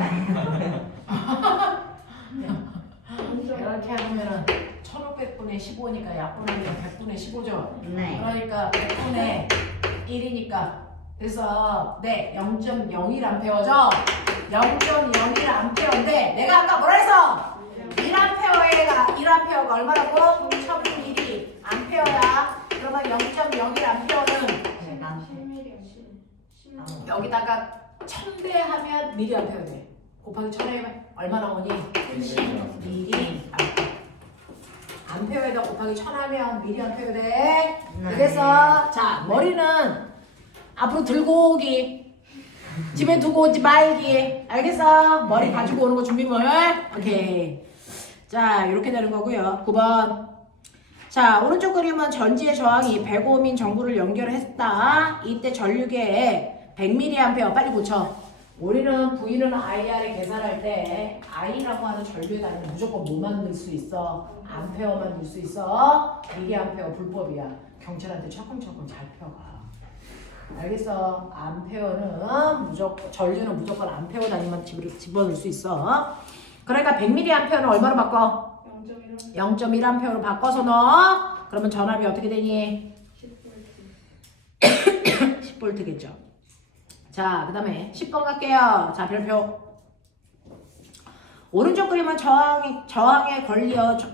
이렇게 하면은 1500분의 15니까 약분하면 100분의 15죠. 네. 그러니까 100분의 1이니까 그래서 네 0.01A죠. 0.01A인데 내가 아까 뭐라 했어? 1A가 얼마라고? 1001이 A야. 그러면 0.01A는 여기다가 1000대 하면 mA 돼. 곱하기 1000에 얼마 나오니? 10mA. 암페어에다 곱하기 1000 하면 mA 돼. 그래서 자 머리는 앞으로 들고 오기. 집에 두고 오지 말기. 알겠어? 머리 가지고 오는 거 준비물. 오케이. 자 이렇게 되는 거고요. 9번. 자 오른쪽 그림은 전지의 저항이 100ohm인 전구를 연결했다. 이때 전류계에 100mA 빨리 고쳐. 우리는 V는 IR에 계산할 때 I라고 하는 전류에다는 무조건 뭐만 넣을 수 있어? 암페어만 넣을 수 있어. 미리암페어 불법이야. 경찰한테 철컹철컹 잘 펴가. 알겠어? 암페어는 무조건 전류는 무조건 암페어 단위만 집어넣을 수 있어. 그러니까 100mA는 얼마로 바꿔? 0.1A로 바꿔서 넣어. 그러면 전압이 어떻게 되니? 10V겠죠. 자, 그 다음에 10번 갈게요. 자, 별표. 오른쪽 그림은 저항에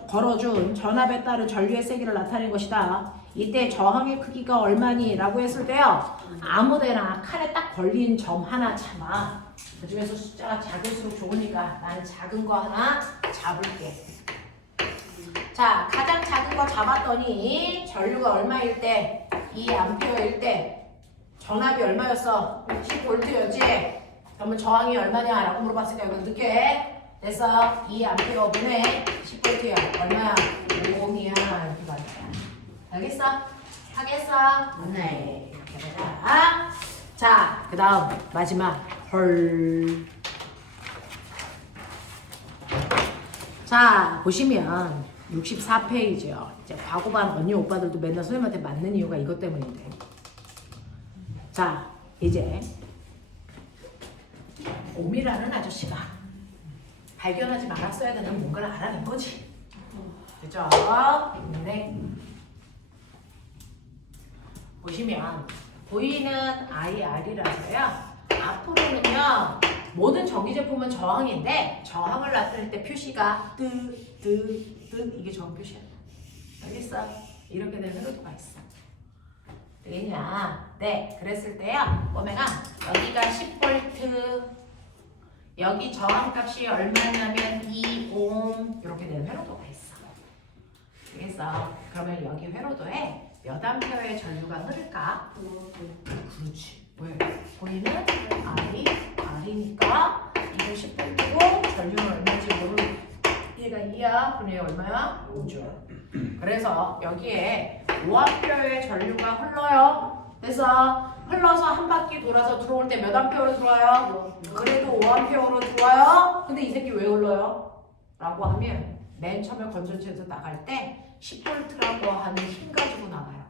걸어준 전압에 따른 전류의 세기를 나타낸 것이다. 이때 저항의 크기가 얼마니? 라고 했을 때요. 아무데나 칼에 딱 걸린 점 하나 잡아. 그 중에서 숫자가 작을수록 좋으니까 나는 작은 거 하나 잡을게. 자, 가장 작은 거 잡았더니 전류가 얼마일 때? 2A일 때 전압이 얼마였어? 10V였지? 그러면 저항이 얼마냐? 라고 물어봤으니까 이거 늦게 됐어. 2A분의 10V야. 얼마야? 5ohm이야. 이렇게 말이야. 알겠어? 하겠어? 네. 이렇게 되자. 자, 그 다음 마지막 헐. 자, 보시면 64페이지요. 이제 과고반 언니 오빠들도 맨날 선생님한테 맞는 이유가 이것 때문인데. 자, 이제 오미라는 아저씨가 발견하지 말았어야 되는 뭔가를 알아낸 거지. 그죠? 네. 보시면 보이는 IR이라서요. 앞으로는요. 모든 전기 제품은 저항인데 저항을 나타낼 때 표시가 뜨 이게 저항 표시야. 알겠어? 이렇게 되는 흐름도가 있어. 되겠냐? 네, 그랬을 때요. 보면은 여기가 10V, 여기 저항값이 얼마냐면 2ohm 이렇게 되는 회로도가 있어. 그래서 그러면 여기 회로도에 몇 암페어의 전류가 흐를까? 그렇지. 왜? 보이는 R이니까 이거 10V고 전류는 얼마인지 모르는 얘가 2야. 그럼 얘 얼마야? 5죠. 그래서 여기에 5암페어의 전류가 흘러요. 그래서 흘러서 한 바퀴 돌아서 들어올 때 몇 암페어로 들어와요? 그래도 5암페어로 들어와요. 근데 이 새끼 왜 흘러요? 라고 하면 맨 처음에 건전지에서 나갈 때 10V라고 하는 힘 가지고 나가요.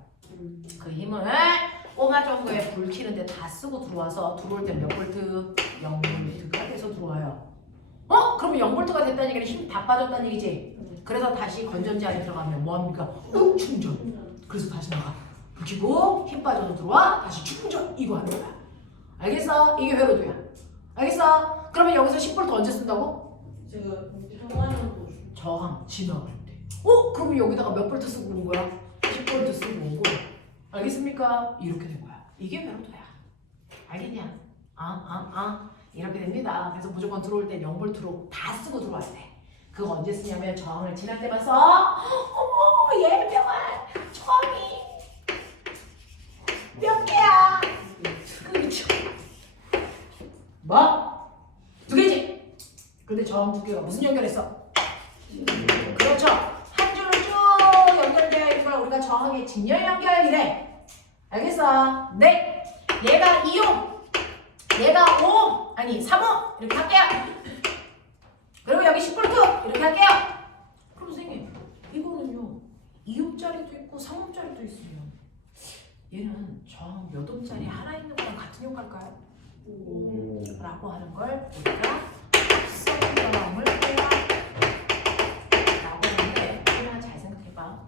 그 힘을 꼬마 정도에 불 켜는데 다 쓰고 들어와서 들어올 때 몇 볼트? 0볼트가 돼서 들어와요. 그러면 0볼트가 됐다는 얘기는 힘 다 빠졌다는 얘기지? 그래서 다시 건전지 안에 들어가면 뭐합니까? 충전. 그래서 다시 나가. 불 켜고 힘 빠져서 들어와. 다시 충전. 이거 하는 거야. 알겠어? 이게 회로도야. 알겠어? 그러면 여기서 10볼트 언제 쓴다고? 제가 평화형도 저항 지나갈 때. 그러면 여기다가 몇 볼트 쓰고 온 거야? 10볼트 쓰고 오고. 알겠습니까? 이렇게 된 거야. 이게 회로도야. 알겠냐? 이렇게 됩니다. 그래서 무조건 들어올 때 0볼트로 다 쓰고 들어와야 돼. 그거 언제 쓰냐면 저항을 지날 때만 써. 어머 예명아 저항이 몇 개야? 그렇죠. 뭐? 2개지? 근데 저항 2개가 무슨 연결했어? 그렇죠. 한 줄로 쭉 연결되어 있는 걸 우리가 저항의 직렬 연결이래. 알겠어? 네. 얘가 2옴, 얘가 5옴, 아니 3옴 이렇게 할게요. 그리고 여기 10볼트 이렇게 할게요. 그럼 선생님 이거는요 2옴짜리도 있고 3옴짜리도 있으면 얘는 저항 몇 옴짜리 하나 있는 거랑 같은 효과일까요? 라고 하는 걸 우리가 합성저항을 해야 라고 하는데 하나 잘 생각해봐.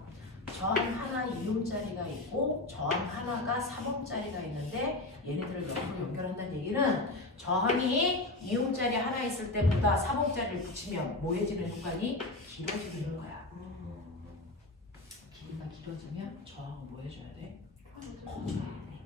저항 하나 2옴짜리가 있고 저항 하나가 3옴짜리가 있는데 얘네들을 옆으로 연결한다는 얘기는 저항이 2옴짜리 하나 있을 때보다 3옴짜리를 붙이면 뭐해지는 구간이 길어지는 거야. 길이가 길어지면 저항은 뭐 해줘야 돼? 커져야 돼.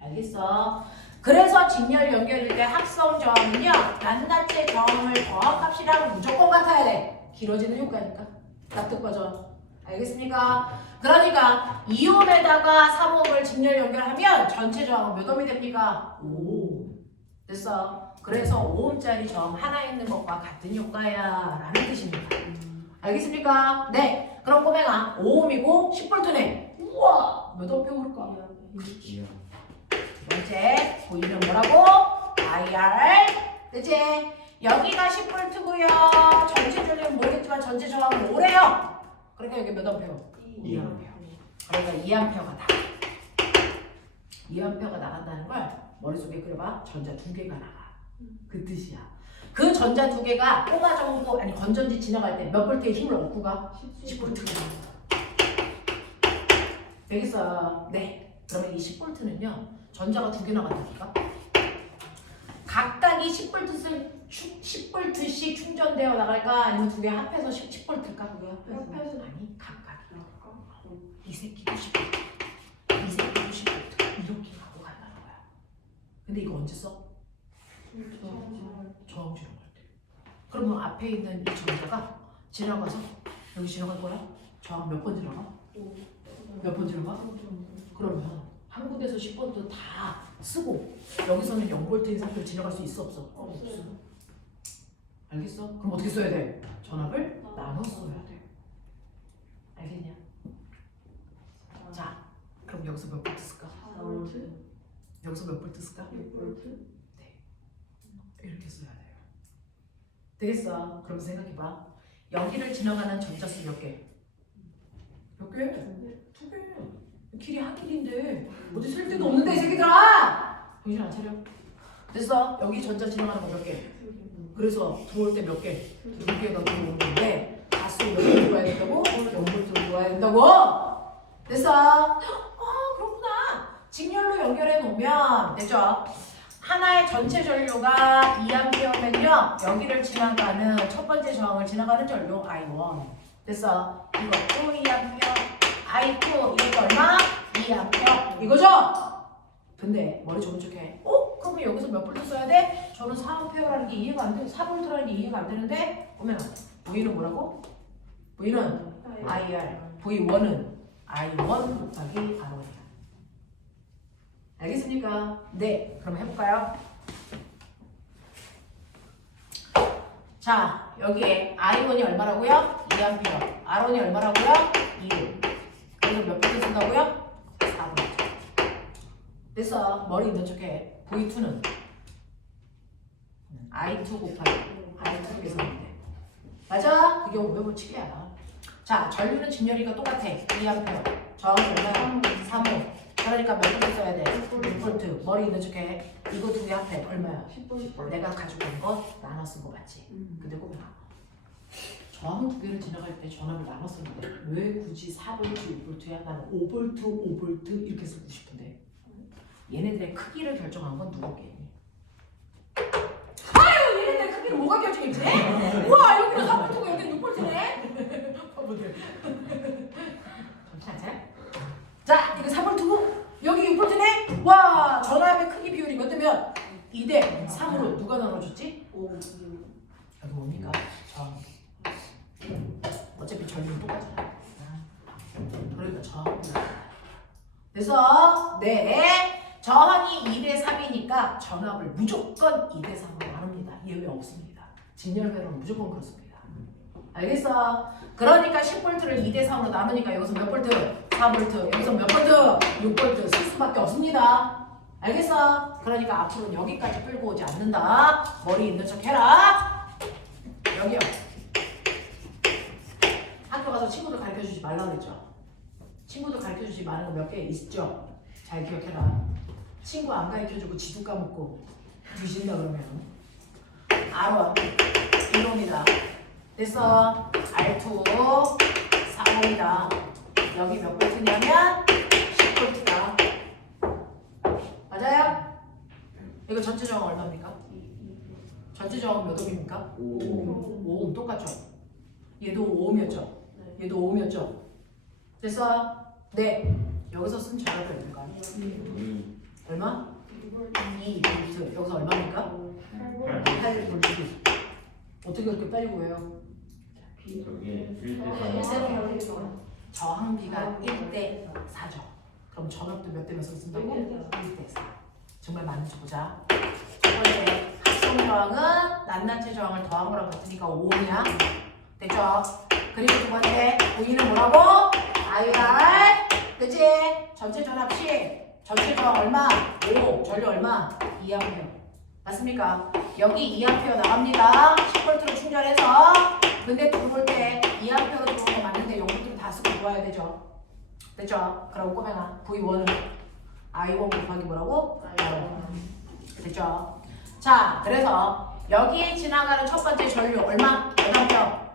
알겠어? 그래서 직렬 연결일 때 합성 저항은요 낱낱이 저항을 더합합시라고 무조건 같아야 돼. 길어지는 효과니까. 납득 버전. 알겠습니까? 그러니까 2옴에다가 3옴을 직렬 연결하면 전체 저항은 몇 옴이 됩니까? 5. 됐어. 그래서 5옴짜리 저항 하나 있는 것과 같은 효과야 라는 뜻입니다. 알겠습니까? 네. 그럼 꼬맹아 5옴이고 10볼트네. 우와 몇 옴페어 오를까? 두 번째 보이는 뭐라고? IR. 그치? 여기가 10볼트고요. 전체 전류는 모르겠지만 전체 저항은 5래요. 그러니까 여기 몇 암페어? 2암페어. 그러니까 2암페어가 나가. 2암페어가 나간다는 걸 머릿속에 그려봐. 전자 2개가 나가. 그 뜻이야. 그 전자 2개가 꼬마 정도 아니 건전지 지나갈 때 몇 볼트의 힘을 얻고 가? 10볼트가 나가. 되겠어? 네. 그러면 이 10볼트는요. 전자가 2개 나간다니까. 각각이 10볼트씩 충전되어 나갈까? 아니면 2개 합해서 10볼트일까? 2개 합해서 아니 각각이. 이 새끼도 10볼트, 이 새끼도 10볼트 이렇게 갖고 간다는 거야. 근데 이거 언제 써? 저항 지나갈 때. 그러면 앞에 있는 이 전자가 지나가서 여기 지나갈 거야? 저항 몇 번 지나가? 몇 번 지나가? 그러면 한 군데서 10볼트 다 쓰고 여기서는 0볼트인 상태로 지나갈 수 있어 없어? 없어요. 알겠어? 그럼 어떻게 써야 돼? 전압을 나눠 써야 돼. 알겠냐? 자, 그럼 여기서 몇 볼트 쓸까? 4볼트? 여기서 몇 볼트 쓸까? 6볼트? 이렇게 써야 돼요. 되겠어? 그럼 생각해봐. 여기를 지나가는 전자수 몇 개? 몇 개? 2개. 길이 한 길인데 어디 쓸 데도 없는데 이 새끼들아! 정신 안 차려? 됐어? 여기 전자 지나가는 거 몇 개? 그래서 들어올 때 몇 개? 2개가 들어오는 건데 가스 몇 개 들어와야 된다고? 0볼트 들어와야 된다고? 됐어? 그렇구나. 직렬로 연결해 놓으면 되죠? 하나의 전체 전류가 2A면요 여기를 지나가는 첫 번째 저항을 지나가는 전류 I1 됐어? 이것도 2A I2 이것도 얼마? 2A 이거죠? 근데 머리 좋은 척해. 그러면 여기서 몇 볼트 써야 돼? 저는 4A라는 게 이해가 안 돼. 4V라는 게 이해가 안 되는데 보면 V는 뭐라고? V는 IR V1은 I1 곱하기 R1이야. 알겠습니까? 네, 그럼 해볼까요? 자, 여기에 I1이 얼마라고요? 2A. R1이 얼마라고요? 2옴. 그래서 몇 볼트 쓴다고요? 4볼트. 됐어. 머리 있는 척해. V2는 I2 곱하기 I2 계산하면 돼. 맞아? 그게 500원치기야. 자, 전류는 직렬이가 똑같아. 2A. 저항은 얼마야? 3호. 그러니까 몇 볼트 써야 돼? 6볼트. 머리 있는 척해. 이거 두 개 합해. 얼마야? 10분. 내가 가지고 온 거 나눠 쓴 거 맞지? 근데 꼭 봐. 저항 두 개를 지나갈 때 전압을 나눠 썼는데 왜 굳이 4볼트, 6볼트야? 나는 5볼트, 5볼트 이렇게 쓰고 싶은데 얘네들의 크기를 결정한 건 누구겠니? 아유 얘네들 크기를 뭐가 결정했지? 우와 여기는 4볼트고 여기는 6볼트네? 바보들. 정신 안 차려? 자 이거 4볼트고 여기 6볼트네? 와 전압의 크기 비율이 몇 대면 2대 3으로 누가 나눠줬지? 5. 여기 뭡니까? 저항. 어차피 전류는 똑같잖아. 그러니까 저항입니다. 그래서 네 저항이 2대 3이니까 전압을 무조건 2대 3으로 나눕니다. 예외 없습니다. 직렬회로는 무조건 그렇습니다. 알겠어? 그러니까 10볼트를 2대 3으로 나누니까 여기서 몇 볼트? 4볼트. 여기서 몇 볼트? 6볼트 쓸 수밖에 없습니다. 알겠어? 그러니까 앞으로는 여기까지 끌고 오지 않는다. 머리 있는 척 해라. 여기요. 학교 가서 친구들 가르쳐주지 말라 그랬죠? 친구들 가르쳐주지 말은 거 몇 개 있죠? 잘 기억해라. 친구 안 가르쳐주고 지도 까먹고 뒤진다 그러면 알아. 이놈이다. 됐어. R2 4번이다. 여기 몇 볼트냐면 10볼트다. 맞아요? 이거 전체 저항 얼마입니까? 전체 저항 몇 ohm입니까? 5ohm 똑같죠? 얘도 5ohm이었죠? 얘도 5ohm이었죠? 됐어? 네. 여기서 쓴 전압이 얼마일까? 얼마? 2볼트. 여기서 얼마입니까? 8볼트. 어떻게 그렇게 빨리 구해요? 저게 1대 저항비가 1대 4죠. 그럼 전압도 몇 대면서 쓴다고? 1대 4. 정말 많은지 보자. 첫 번째 합성 저항은 낱낱이 저항을 더한 거랑 같으니까 5ohm이야. 됐죠? 그리고 두 번째 V는 뭐라고? IR. 그치? 전체 전압시 전체 저항 얼마? 5. 전류 얼마? 2A. 맞습니까? 여기 2A 나갑니다. 10V로 충전해서. 근데 들어올 때 2A로 들어오는 거 맞는데 0V로 다 쓰고 들어와야 되죠. 됐죠? 그럼 꼬맹아 V1은 I1 곱하기 뭐라고? I1. 됐죠? 자, 그래서 여기에 지나가는 첫 번째 전류 얼마? 몇 암페어?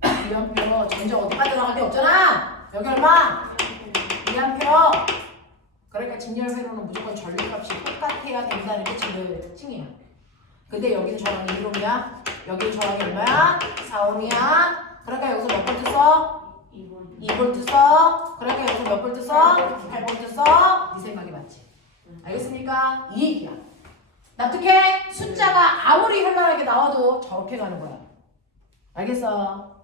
2암페어. 전자 어디 빠져나갈 데 없잖아. 여기 얼마? 2암페어. 그러니까 직렬회로는 무조건 전류값이 똑같아야 된다는 게 직렬의 특징이에요. 근데 여기는 저항이 1ohm이야. 여기는 저항이 얼마야? 4ohm이야. 그러니까 여기서 몇 볼트 써? 2볼트 써. 그러니까 여기서 몇 볼트 써? 8볼트 써. 네 생각이 맞지? 알겠습니까? 이 얘기야. 납득해? 숫자가 아무리 현란하게 나와도 저렇게 가는 거야. 알겠어?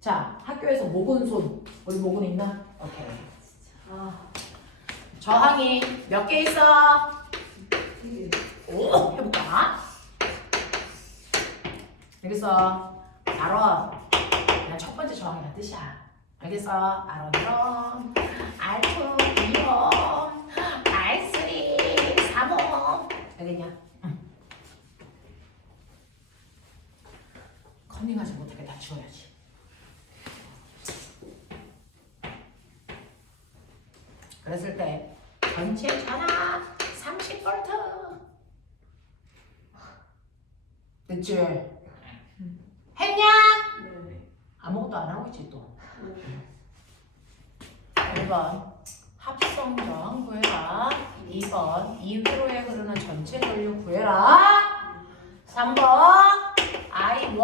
자, 학교에서 모근 손. 우리 모근 있나? 오케이. 저항이 몇 개 있어? 오, 해볼까? 알겠어? 아론. 그냥 첫 번째 저항이란 뜻이야. 알겠어? 아론이론, R2, 2옴, R3, 3옴. 알겠냐? 응. 커밍하지 못하게 다 지워야지. 그랬을 때 전체 전압 30V. 됐지? 했냐? 아무것도 안 하고 있지 또. 1번 합성 저항 구해라. 2번 이후로에 흐르는 전체 전류 구해라. 3번 I1,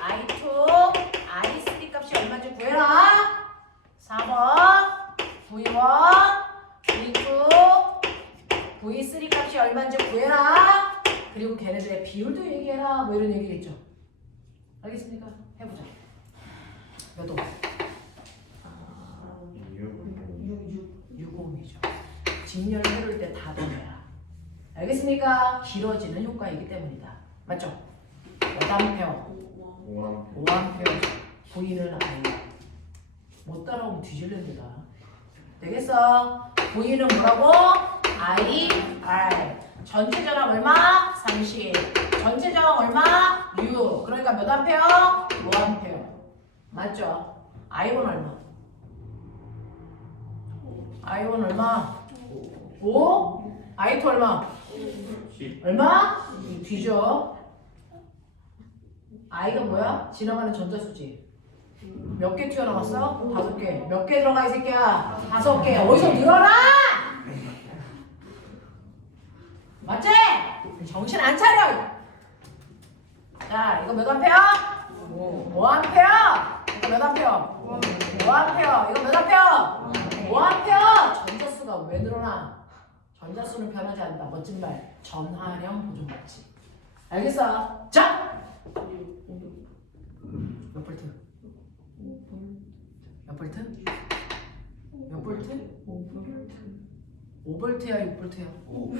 I2, I3 값이 얼마인지 구해라. 4번 V1, V2, V3 값이 얼마인지 구해라. 그리고 걔네들의 비율도 얘기해라. 뭐 이런 얘기 했죠. 알겠습니까? 해보자. 몇 호? 6ohm이죠. 직렬을 해올 때 다 더해라. 알겠습니까? 길어지는 효과이기 때문이다. 맞죠? 몇 암페어? 5암페어. V는 아니야. 못 따라오면 뒤질랜다. 되겠어? V는 뭐라고? IR. 전체 저항 얼마? 30. 전체 저항 얼마? 6. 그러니까 몇 암페어? 5암페어. 맞죠? I1 얼마? I1 얼마? 5? I2 얼마? 10. 얼마? 뒤져. I가 뭐야? 지나가는 전자수지. 몇 개 튀어나갔어? 5개. 몇 개 들어가 이 새끼야? 5개. 어디서 늘어나? 맞지? 정신 안 차려. 자, 이거 몇 암페어? 5암페어. 이거 몇 암페어? 5암페어. 이거 몇 암페어? 5암페어. 전자수가 왜 늘어나? 전자수는 변하지 않는다. 멋진 말. 전하량 보존가치. 알겠어? 자! 몇 볼트? 몇 볼트? 몇 볼트? 5볼트야, 6볼트야? 5.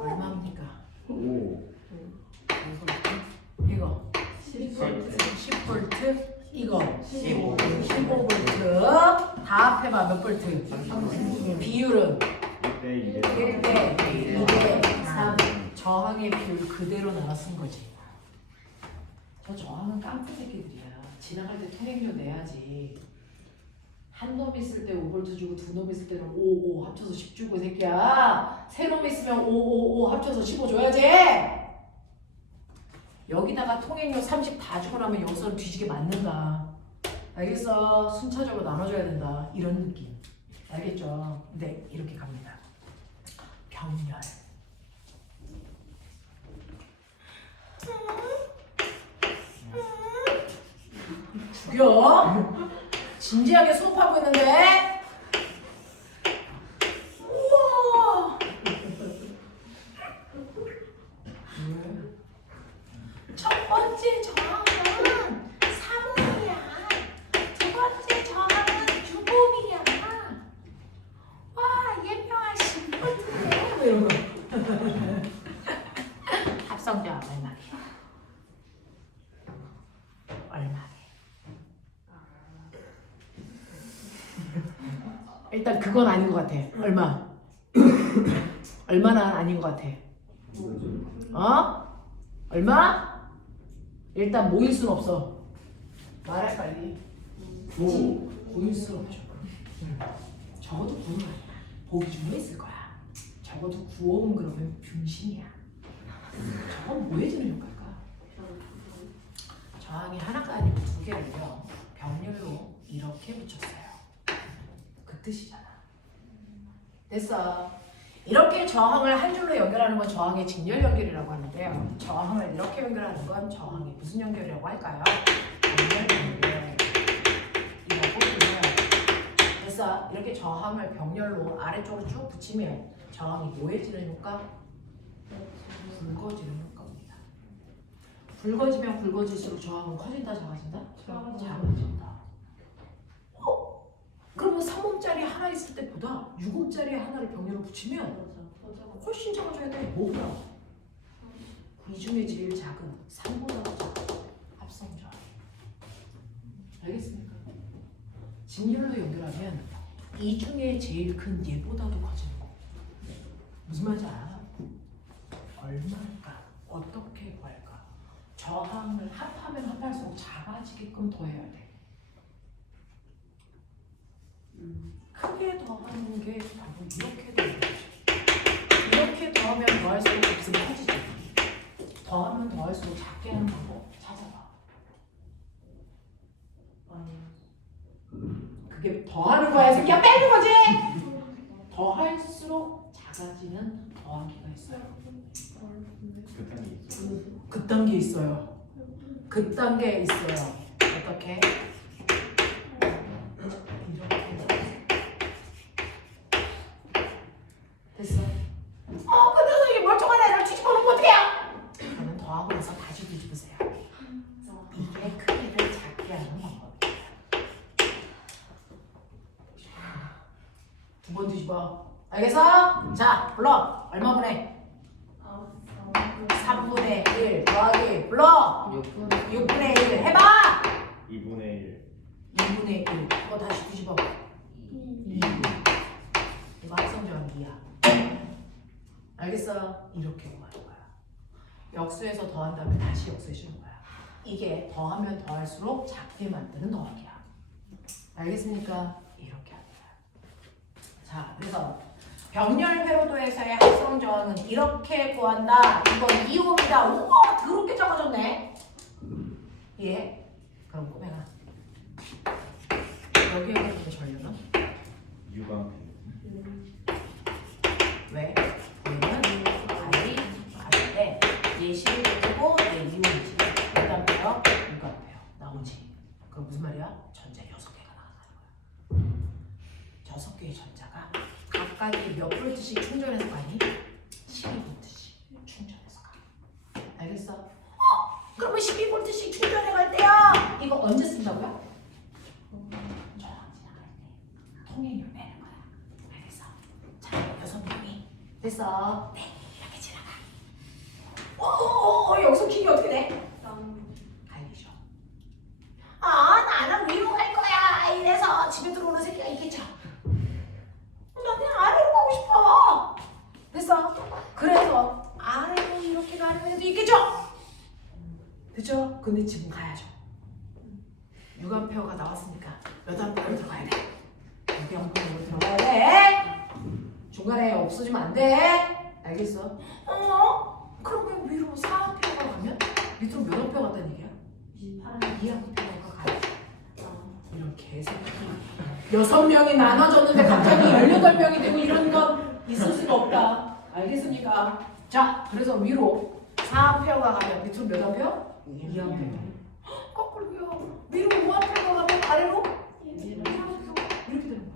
얼마입니까? 5. 5볼트? 이거 10볼트? 이거 15볼트. 다 합해봐. 몇 볼트? 비율은 1대 1대 2대 3. 저항의 비율 그대로 나눠 쓴 거지. 저 저항은 깡패 새끼들이야. 지나갈 때 통행료 내야지. 한 놈 있을 때 5볼트 주고 두 놈 있을 때는 5 합쳐서 10 주고 이 새끼야. 세 놈 있으면 5 합쳐서 15 줘야지. 여기다가 통행료 30 다 주고 나면 여기서는 뒤지게 맞는다. 알겠어? 순차적으로 나눠줘야 된다. 이런 느낌. 알겠죠? 네, 이렇게 갑니다. 병렬. 죽여. 진지하게 수업하고 있는데. 우와. 첫 번째 저항은 3이야. 두 번째 저항은 6이야. 와, 예명아 10볼트네. 이런 거. 합성자 얼마게? 일단 그건 아닌 것 같아. 얼마? 얼마나 아닌 것 같아. 어? 얼마? 일단 모일 순 없어. 말해 빨리. 9. 모일 순 없죠. 적어도 9는 아니야. 보기 중에 있을 거야. 적어도 9는 그러면 병신이야. 저건 뭐해주는 효과일까? 저항이 하나가 아니고 두 개를요. 병렬로 이렇게 붙였어요. 그 뜻이잖아. 됐어. 이렇게 저항을 한 줄로 연결하는 건 저항의 직렬 연결이라고 하는데요. 저항을 이렇게 연결하는 건 저항의 무슨 연결이라고 할까요? 병렬 연결. 이라고 불러요. 됐어. 이렇게 저항을 병렬로 아래쪽으로 쭉 붙이면 저항이 뭐해지는 효과? 굵어지는 효과입니다. 굵어지면 굵어질수록 저항은 커진다, 작아진다? 작아진다. 그러면 3옴짜리 하나 있을 때보다 6옴짜리 하나를 병렬로 붙이면 훨씬 작아져야 돼. 뭐보다? 이 중에 제일 작은 3보다 작은 합성저항. 알겠습니까? 직렬로 연결하면 이 중에 제일 큰 얘보다도 커지는 거. 무슨 말인지 알아? 얼마일까? 어떻게 구할까? 저항을 합하면 합할수록 작아지게끔 더해야 돼. 크게 더하는 게 바로 이렇게 더하는 거지. 이렇게 더하면 더할수록 곱셈이 커지지. 더하면 더할수록 작게 하는 방법 찾아봐. 그게 더하는 거야, 새끼야. 빼는 거지. 더할수록 작아지는 더하기가 있어요. 그 단계 있어요. 그 단계 있어요. 어떻게? 됐어. 근데 선생님 멀쩡한 애를 뒤집어 놓으면 어떡해요? 그러면 더하고 나서 다시 뒤집으세요. 이게 크기를 작게 하는 방법이에요. 두 번 뒤집어. 알겠어? 자, 불러. 얼마 분해? 3분의 1 더하기 불러. 6분의 1 해봐. 2분의 1. 2분의 1 그거 다시 뒤집어. 2분. 이거 합성저항 2야. 알겠어? 이렇게 구하는 거야. 역수에서 더한 다음에 다시 역수해 주는 거야. 이게 더하면 더할수록 작게 만드는 더하기야. 알겠습니까? 이렇게 합니다. 자, 그래서 병렬 회로도에서의 합성 저항은 이렇게 구한다. 이건 이옵니다. 우와, 더럽게 적어졌네. 예. 그럼 꼬맹아. 여기에 붙은 전류는 유광 왜? 얘는 알이 가질 때 예시를 두고 얘 이온이지. 일단 배요, 이거 배요. 나오지. 그럼 무슨 말이야? 전자 6개가 나간다는 거야. 6개의 전자가 각각이 몇 볼트씩 충전해서 가니? 12볼트씩 충전해서 가. 알겠어? 그러면 12볼트씩 충전해 갈 때야. 이거 언제 쓴다고요? 저랑 지나갈 때 통행료 빼는 거야. 알겠어? 자, 6명이 됐어. 네, 이렇게 지나가. 여기서 길이 어떻게 돼? 갈리죠. 나는 위로 갈 거야. 이래서 집에 들어오는 새끼가 있겠죠. 나 그냥 아래로 가고 싶어. 됐어? 그래서 아래로 이렇게 가려는 애도 있겠죠? 그죠? 근데 지금 가야죠. 유관표가 나왔으니까 몇 암페어로 들어가야 돼? 6암페어로 들어가야 돼. 중간에 없어지면 안 돼. 알겠어? 그러면 위로 4암페어가 가면 밑으로 몇 암페어 갔다는 얘기야? 2암페어가 가야지. 이런 개새끼. 6명이 나눠졌는데 갑자기 18명이 되고 이런 건 있을 수가 없다. 알겠습니까? 자, 그래서 위로 4암페어가 가면 밑으로 몇 암페어? 2암페어. 거꾸로요. 위로 5암페어가 가면 아래로? 2암페어. 이렇게 되는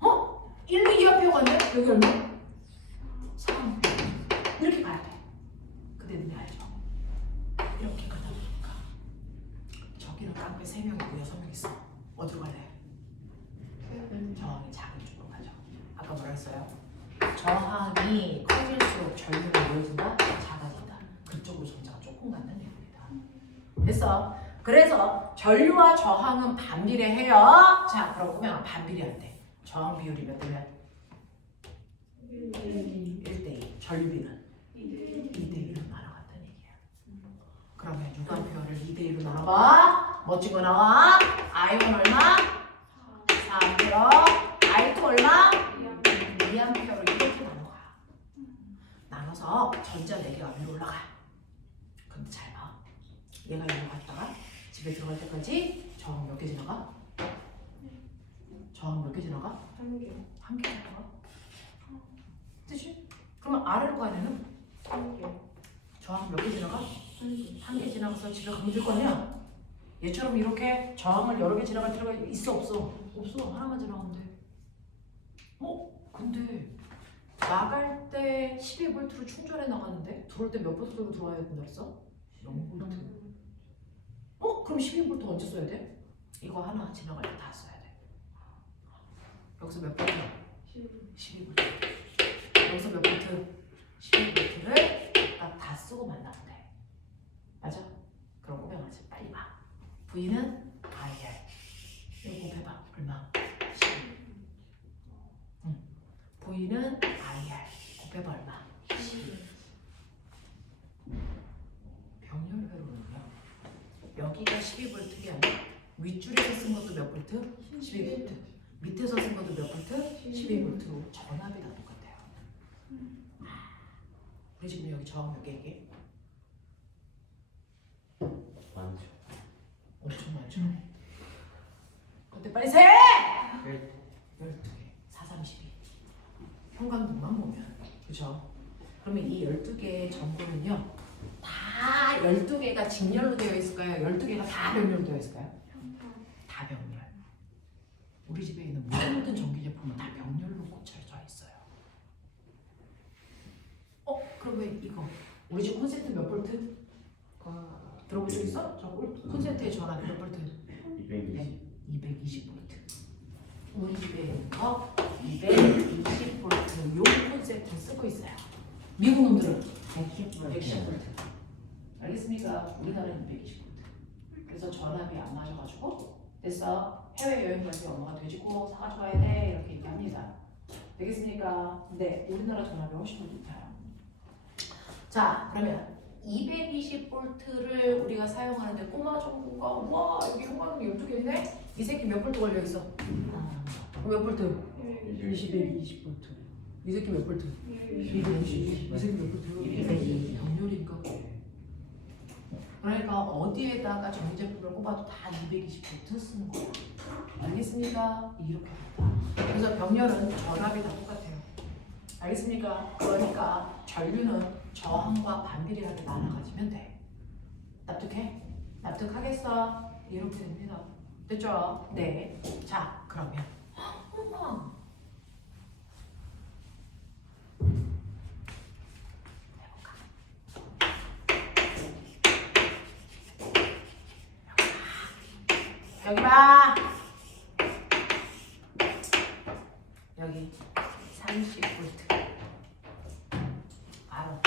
거야. 1, 2, 2암페어 갔네? 여기 얼마? 3암페어. 이렇게 가야 돼. 근데 눈이 알죠? 이렇게 가다 보니까 저기는 깡패 3명 있고 6명 있어. 어디로 갈래? 저항이 작은 쪽으로 가죠. 아까 뭐라 했어요? 저항이 커질수록 전류가 모여진다? 작아진다. 그쪽으로 전자가 조금 갖는 얘기입니다. 됐어? 그래서 전류와 저항은 반비례해요. 자, 그럼 보면 반비례한대. 저항 비율이 몇 대면? 1대2. 전류비는 2대1로 나눠갔다는 얘기야. 그러면 유관표를 2대1로 나눠봐. 멋진 거 나와. I1 얼마? 4암페어. I2 얼마? 2암페어로 이렇게 나눠가. 나눠서 전자 4개가 위로 올라가. 근데 잘 봐. 얘가 여기 갔다가 집에 들어갈 때까지 저항 몇 개 지나가? 저항 몇 개 지나가? 1개. 1개 지나가. 뜻이? 그러면 아래로 가야 되는? 1개. 저항 몇 개 지나가? 1개. 1개 지나가서 집에 가면 될 거 아니야? 얘처럼 이렇게 저항을 여러 개 지나갈 필요가 있어 없어? 없어. 하나만 지나가면 돼. 근데 나갈 때 12V로 충전해 나가는데 들어올 때 몇 볼트로 들어와야 된다 그랬어? 0V. 그럼 12V 언제 써야 돼? 이거 하나 지나갈 때 다 써야 돼. 여기서 몇 볼트? 12V. 여기서 몇 볼트? 12V를 딱 다 쓰고 만나면 돼. 맞아? 그럼 꼬맹아지 빨리 봐. V는 IR. 이거 곱해봐. 얼마? 12. V는 IR. 곱해봐 얼마? 12. 병렬회로는요. 여기가 12V면 윗줄에서 쓴 것도 몇 볼트? 12V. 밑에서 쓴 것도 몇 볼트? 12V로 전압이 다 똑같아요. 우리 지금 여기 저항 몇 개 얘기해? 많죠. 엄청 많죠? 그때 빨리 세! 12개. 4, 32. 형광등만 보면. 그죠? 그러면 이 12개의 전구는요. 다 12개가 직렬로 되어 있을까요? 12개가 다 병렬로 되어 있을까요? 다 병렬. 우리 집에 있는 모든 전기 제품은 다 병렬로 꽂혀져 있어요. 그러면 이거 우리 집 콘센트 몇 볼트? 들어볼 수 있어? 저 콘센트의 전압 몇 볼트? 220. 220볼트. 우리 집에 있는 거 220볼트 요 콘센트 쓰고 있어요. 미국 놈들은 110볼트. 알겠습니까? 우리나라는 220볼트. 그래서 전압이 안 맞아가지고 됐어. 해외여행 갈 때 엄마가 돼지고 사가지고 가야 돼 이렇게 얘기합니다. 되겠습니까? 네, 우리나라 전압이 훨씬 더 높아요. 자, 그러면 220V를 우리가 사용하는데 꼬마 전구가 와 여기 형광등이 12개 있네? 이 새끼 몇 볼트 걸려 있어? 몇 볼트? 220V. 이 새끼 몇 볼트? 220. 이 새끼 몇 볼트? 220. 병렬이니까. 그러니까 어디에다가 전기제품을 꼽아도 다 220V 쓰는 거야. 알겠습니까? 이렇게 된다. 그래서 병렬은 전압이 다 똑같아요. 알겠습니까? 그러니까 전류는 저항과 반비례하게 나눠가지면 돼. 납득해? 납득하겠어? 이렇게 됩니다. 됐죠? 네. 자, 그러면 해볼까? 여기 봐. 여기 30V. 바로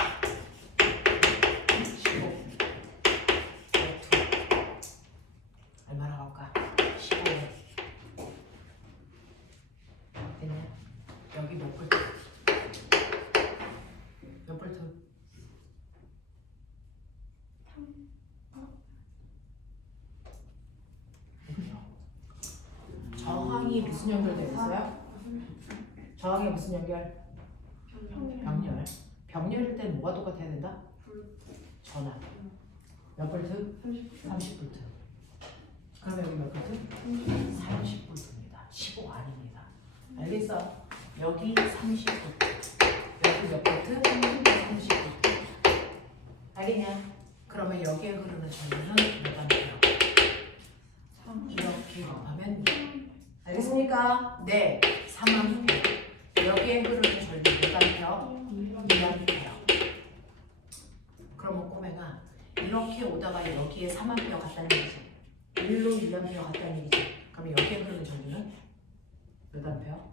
15. 얼마나 갈까? 15. 됐냐? 여기 몇 볼트? 몇 볼트? 저항이 무슨 연결되어 있어요? 저항이 무슨 연결? 병렬. 병렬일 때는 뭐가 똑같아야 된다? 전압. 몇 볼트? 30볼트. 그러면 여기 몇 볼트? 30볼트입니다. 15 아닙니다. 알겠어? 여기 30볼트. 여기 몇 볼트? 30볼트. 알겠냐? 그러면 여기에 흐르는 전류는 몇 암페어? 이렇게 곱하면 알겠습니까? 네, 3암페어. 여기에 흐르는 전류 몇 암페어? 2암페어. 그러면 꼬매가 이렇게 오다가 여기에 3암페어 갔다는 얘기지. 1로 1암페어 갔다는 얘기지. 그러면 여기에 흐르는 전류는 몇 암페어?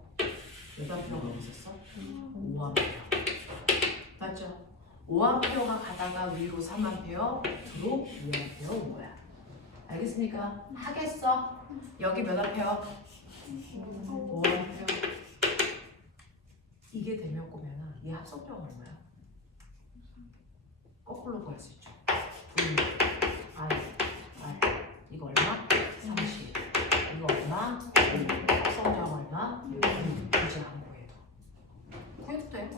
몇 암페어가 있었어? 5암페어. 맞죠? 5암페어가 가다가 위로 3암페어, 밑으로 2암페어 온 거야. 알겠습니까? 하겠어? 여기 몇 암페어? 5암페어. 이게 되면 꼬면은 이 합성점은 얼마야? 거꾸로 구할 수 있죠. R. 이거 얼마? 30. 이거 얼마? 합성점 얼마? 이제 안 구해도. 구해도 돼요.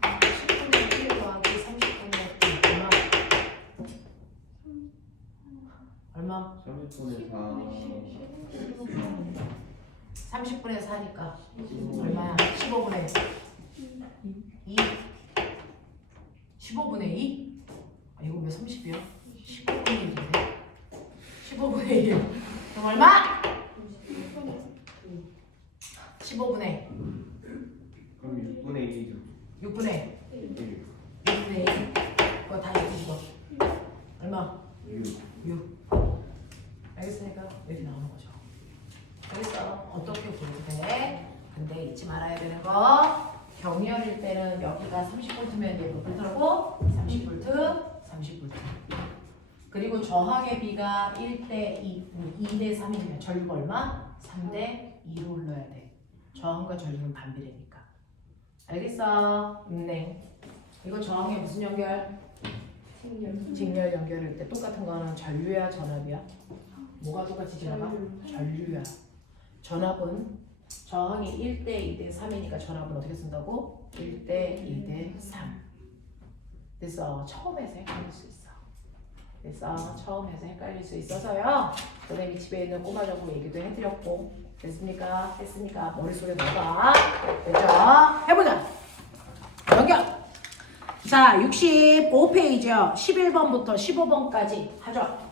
10분의 1 더하기 30분의 1 얼마? 30분의 4 30분의 4니까 얼마야? 15분의 2? 15분의 2? 아, 이거 왜 30이야? 15분의 1인데? 15분의 1 그럼 얼마? 15분의 그럼 6분의 1이죠 6분의 1 6분의 1 그거 다 이렇게 집어 얼마? 6 6 알겠으니까 이렇게 나오는 거죠. 알겠어? 어떻게 보여도 돼? 근데 잊지 말아야 되는 거 병렬일 때는 여기가 30V면 얘 몇 볼트라고? 30V, 30V. 그리고 저항의 비가 1대 2, 2대 3이면 전류가 얼마? 3대 2로 흘러야 돼. 저항과 전류는 반비례니까. 알겠어? 네. 이거 저항의 무슨 연결? 직렬 연결일 때 똑같은 거는 전류야 전압이야? 뭐가 똑같이 지나가? 전류야. 전압은 저항이 1대 2대 3이니까 전압은 어떻게 쓴다고? 1대 2대 3. 그래서 처음에서 헷갈릴 수 있어. 그래서 처음에서 헷갈릴 수 있어서요. 선생님이 집에 있는 꼬마 전구 얘기도 해드렸고 됐습니까? 했으니까 머릿속에 넣어봐. 됐죠? 해보자. 연결. 자, 65페이지요. 11번부터 15번까지 하죠.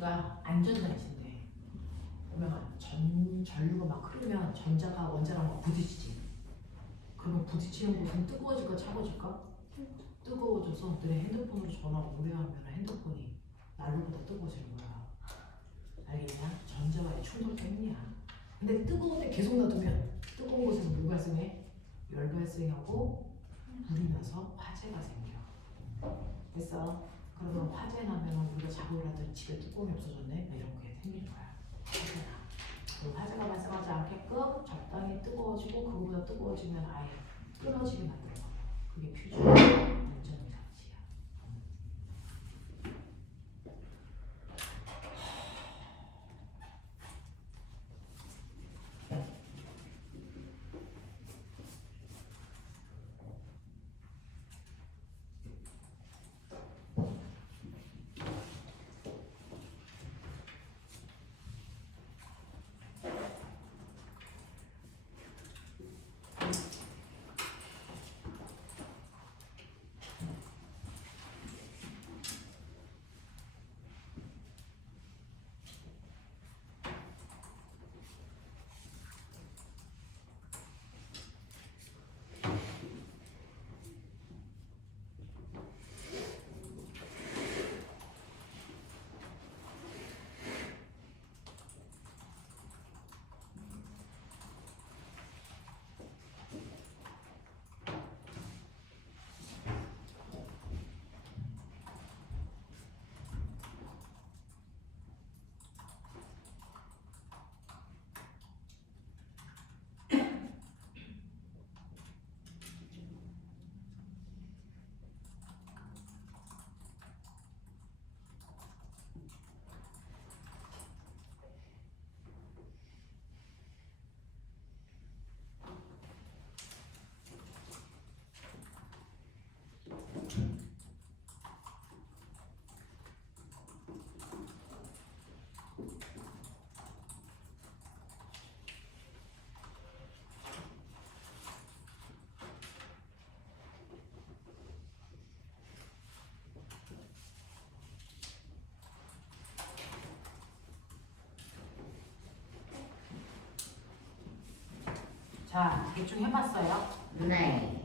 전기가 안전장치인데 보면 전류가 막 흐르면 전자가 원자랑 막 부딪히지. 그러면 부딪히는 곳은 뜨거워질까 차가워질까? 뜨거워져서 너네 핸드폰으로 전화가 오래 하면 핸드폰이 난로보다 뜨거워지는 거야. 알겠냐? 전자와의 충돌 때문이야. 근데 뜨거운 데 계속 놔두면 뜨거운 곳에서 뭐 발생해? 열 발생하고 불이 나서 화재가 생겨. 됐어? 그러면 화재 나면 우리가 자고 일어났더니 집에 뚜껑이 없어졌네? 뭐 이런 게 생기는 거야. 화재나. 그리고 화재가 발생하지 않게끔 적당히 뜨거워지고 그거보다 뜨거워지면 아예 끊어지게 만들어. 그게 퓨전 안전장치야. 자, 대충 해봤어요? 네.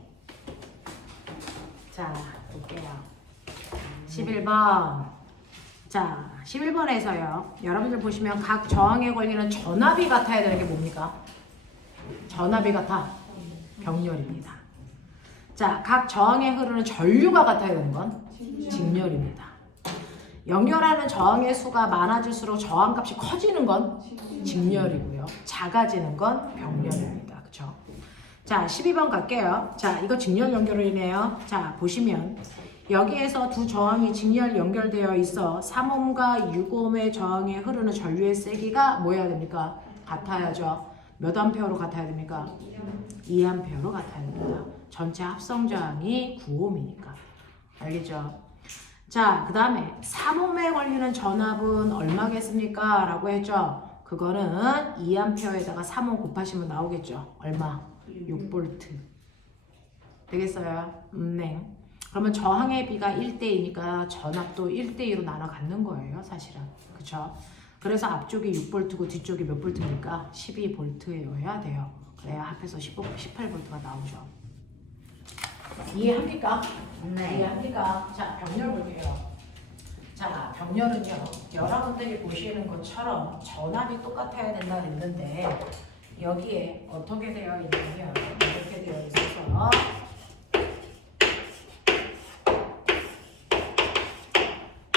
자, 볼게요. 11번. 자, 11번에서요. 여러분들 보시면 각 저항에 걸리는 전압이 같아야 되는 게 뭡니까? 전압이 같아. 병렬입니다. 자, 각 저항에 흐르는 전류가 같아야 되는 건 직렬입니다. 연결하는 저항의 수가 많아질수록 저항값이 커지는 건 직렬이고요. 작아지는 건 병렬입니다. 그쵸? 자, 12번 갈게요. 자, 이거 직렬 연결이네요. 자, 보시면 여기에서 두 저항이 직렬 연결되어 있어 3옴과 6옴의 저항에 흐르는 전류의 세기가 뭐 해야 됩니까? 같아야죠. 몇 암페어로 같아야 됩니까? 2암페어로 같아야 됩니다. 전체 합성 저항이 9옴이니까. 알겠죠? 자, 그 다음에 3옴에 걸리는 전압은 얼마겠습니까? 라고 했죠. 그거는 2암페어에다가 3옴 곱하시면 나오겠죠. 얼마? 6V. 되겠어요? 네. 그러면 저항의 비가 1대2니까 전압도 1대2로 나눠 갖는 거예요, 사실은. 그쵸? 그래서 앞쪽이 6V고 뒤쪽이 몇 V입니까? 12V여야 돼요. 그래야 합해서 18V가 나오죠. 이해합니까? 네. 이해합니까? 자, 병렬 볼게요. 자, 병렬은요, 여러분들이 보시는 것처럼 전압이 똑같아야 된다 했는데 여기에 어떻게 되어 있냐면 이렇게 되어 있어서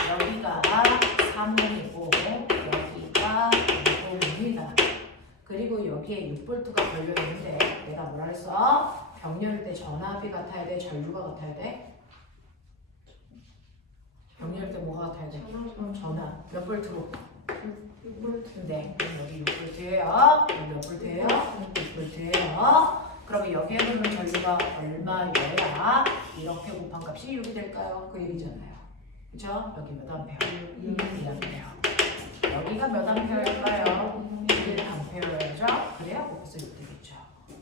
여기가 3옴이고 여기가 6옴입니다. 그리고 여기에 6V가 걸려있는데 내가 뭐라 했어? 병렬일 때 전압이 같아야 돼? 전류가 같아야 돼? 병렬일 때 뭐가 같아야 돼? 전압. 몇 볼트로? 6V. 네. 그럼 여기 6V예요. 여기 몇 볼트예요? 6V예요. 그러면 여기에 흐르는 전류가 얼마여야 이렇게 곱한 값이 6이 될까요? 그 얘기잖아요. 그쵸? 여기 몇 암페어? 1암페어. 여기가 몇 암페어일까요? 1암페어죠? 그래야 곱해서 6 되겠죠.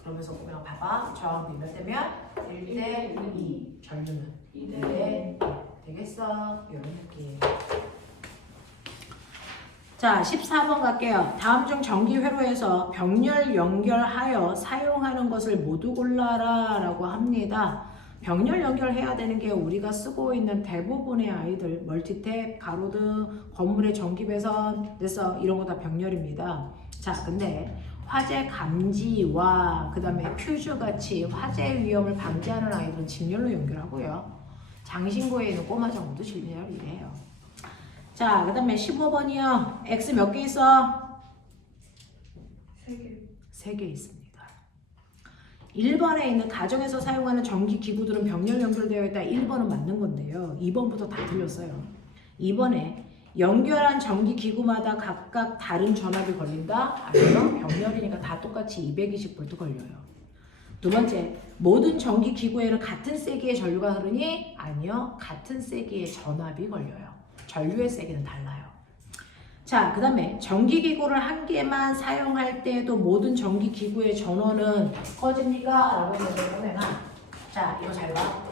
그러면서 그냥 봐봐. 저항비 몇 대면? 1대2. 전류는 2대1. 되겠어? 이런 느낌. 자, 14번 갈게요. 다음 중 전기 회로에서 병렬 연결하여 사용하는 것을 모두 골라라 라고 합니다. 병렬 연결해야 되는 게 우리가 쓰고 있는 대부분의 아이들 멀티탭, 가로등, 건물의 전기 배선 됐어 이런 거 다 병렬입니다. 자, 근데 화재 감지와 그 다음에 퓨즈 같이 화재 위험을 방지하는 아이들은 직렬로 연결하고요. 장신구에 있는 꼬마 정도도 직렬이래요. 자, 그 다음에 15번이요. X 몇 개 있어? 3개. 3개 있습니다. 1번에 있는 가정에서 사용하는 전기 기구들은 병렬 연결되어 있다. 1번은 맞는 건데요. 2번부터 다 틀렸어요. 2번에 연결한 전기 기구마다 각각 다른 전압이 걸린다? 아니요. 병렬이니까 다 똑같이 220V 걸려요. 두 번째, 모든 전기 기구에는 같은 세기의 전류가 흐르니? 아니요. 같은 세기의 전압이 걸려요. 전류의 세기는 달라요. 자, 그 다음에 전기기구를 한 개만 사용할 때에도 모든 전기기구의 전원은 꺼집니까? 라고 했는데 보면은 자, 이거 잘 봐.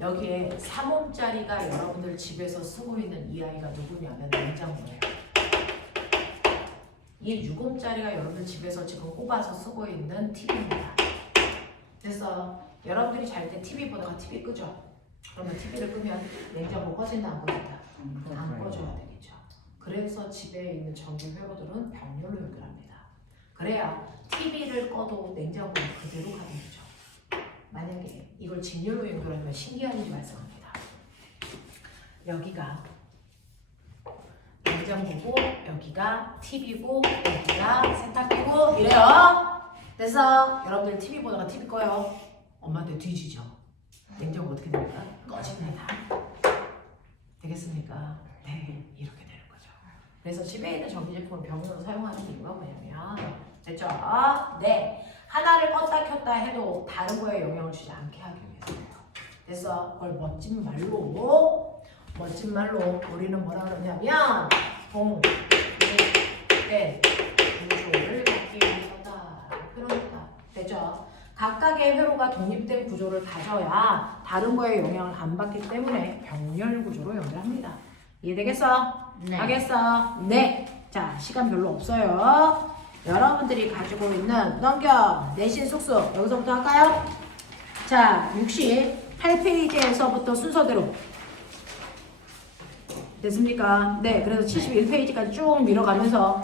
여기에 3옴짜리가 여러분들 집에서 쓰고 있는 이 아이가 누구냐면 냉장고예요. 이 6옴짜리가 여러분들 집에서 지금 꼽아서 쓰고 있는 TV입니다. 그래서 여러분들이 잘 때 TV 보다가 TV 끄죠? 그러면 TV를 끄면 냉장고 꺼진다 안 꺼진다? 안 꺼져야 되겠죠. 그래서 집에 있는 전기 회로들은 병렬로 연결합니다. 그래야 TV를 꺼도 냉장고는 그대로 가는 거죠. 만약에 이걸 직렬로 연결하면 신기한 일이 발생합니다. 여기가 냉장고고 여기가 TV고 여기가 세탁기고 이래요. 그래서 여러분들 TV 보다가 TV 꺼요. 엄마한테 뒤지죠. 냉장고 어떻게 됩니까? 꺼집니다. 되겠습니까? 네, 이렇게 되는 거죠. 그래서 집에 있는 전기제품을 병으로 사용하는 이유가 뭐냐면 됐죠? 네, 하나를 껐다 켰다 해도 다른 거에 영향을 주지 않게 하기 위해서예요. 그래서 그걸 멋진 말로 우리는 뭐라 그러냐면 독립된 구조를 갖기 위해서다 표현합니다. 됐죠? 각각의 회로가 독립된 구조를 가져야 다른 거에 영향을 안 받기 때문에 병렬 구조로 연결합니다. 이해되겠어? 네. 알겠어? 네. 자, 시간 별로 없어요. 여러분들이 가지고 있는 넘겨 내신 숙소 여기서부터 할까요? 자, 68페이지에서부터 순서대로 됐습니까? 네, 그래서 71페이지까지 쭉 밀어가면서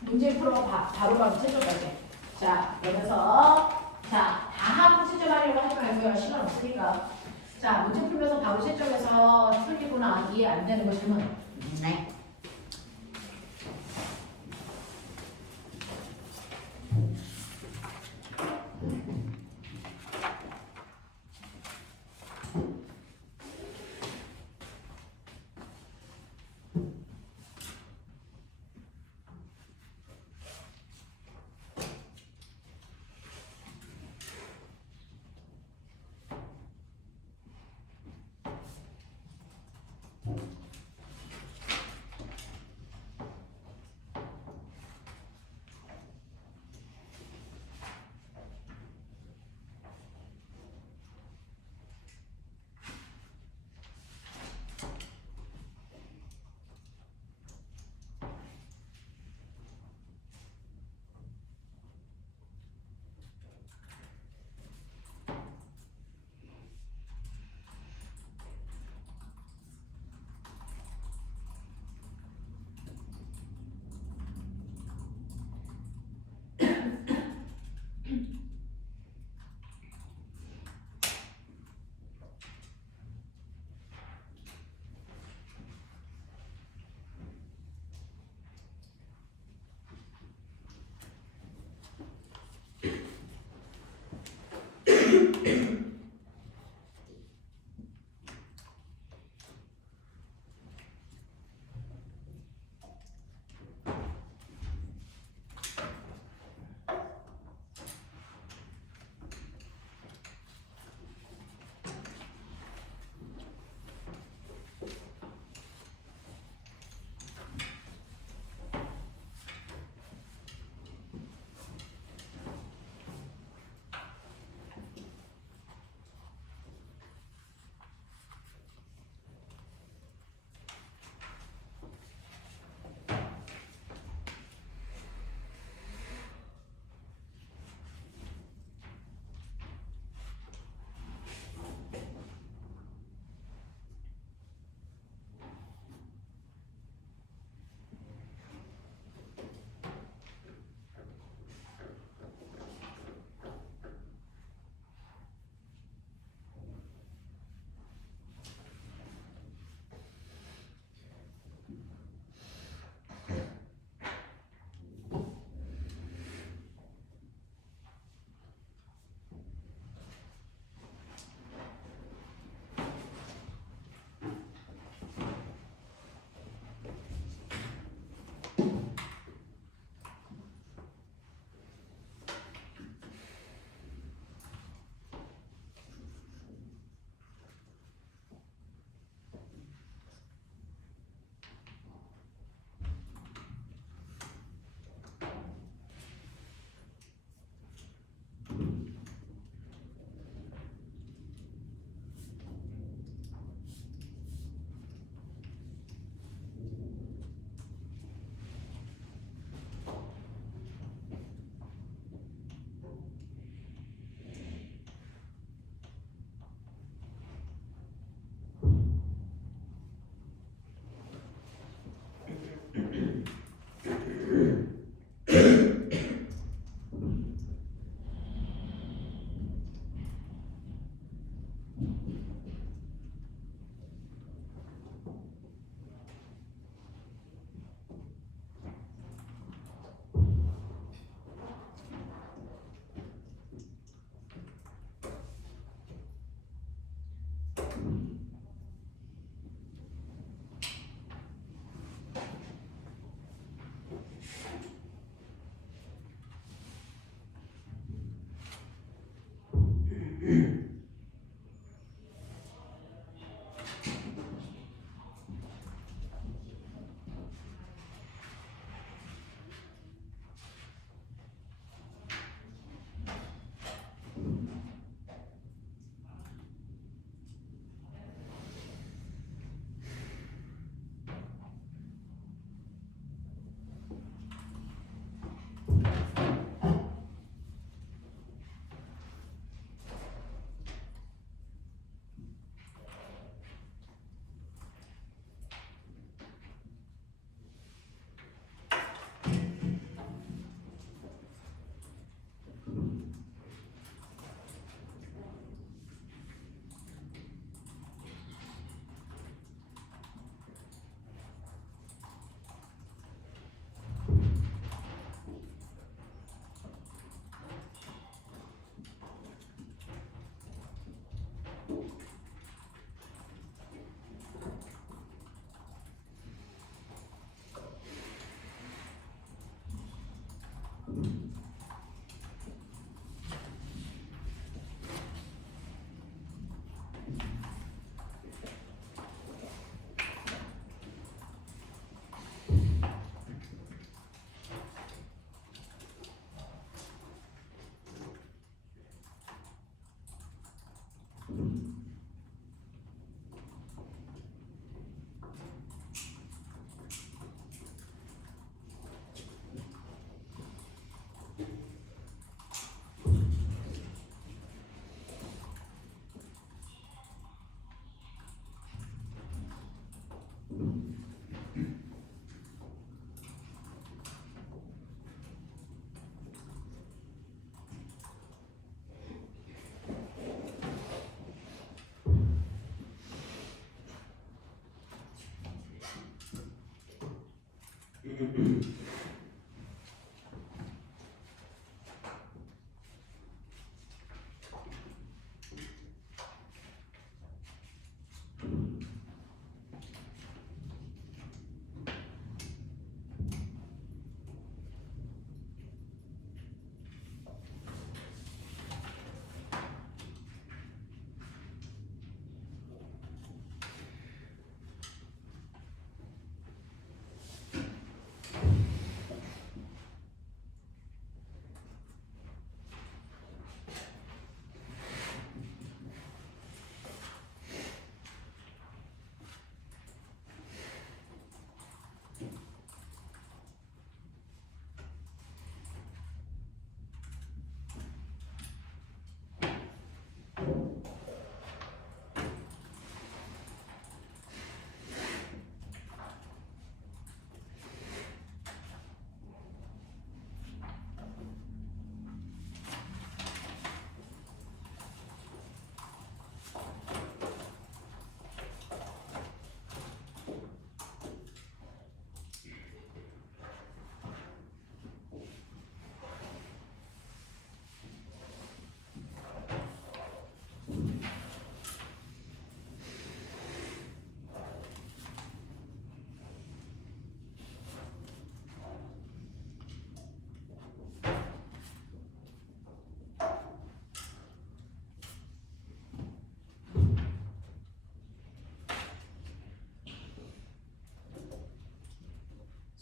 문제 풀어 바로바로 채점까지. 자, 그러면서 자, 다 하고 채점하려고 하지 말고요. 시간 없으니까. 자, 문제 풀면서 바로 채점해서 틀리거나 이해 안 되는 거 질문. 네.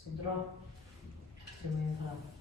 손 들어. 들고 있는 사람.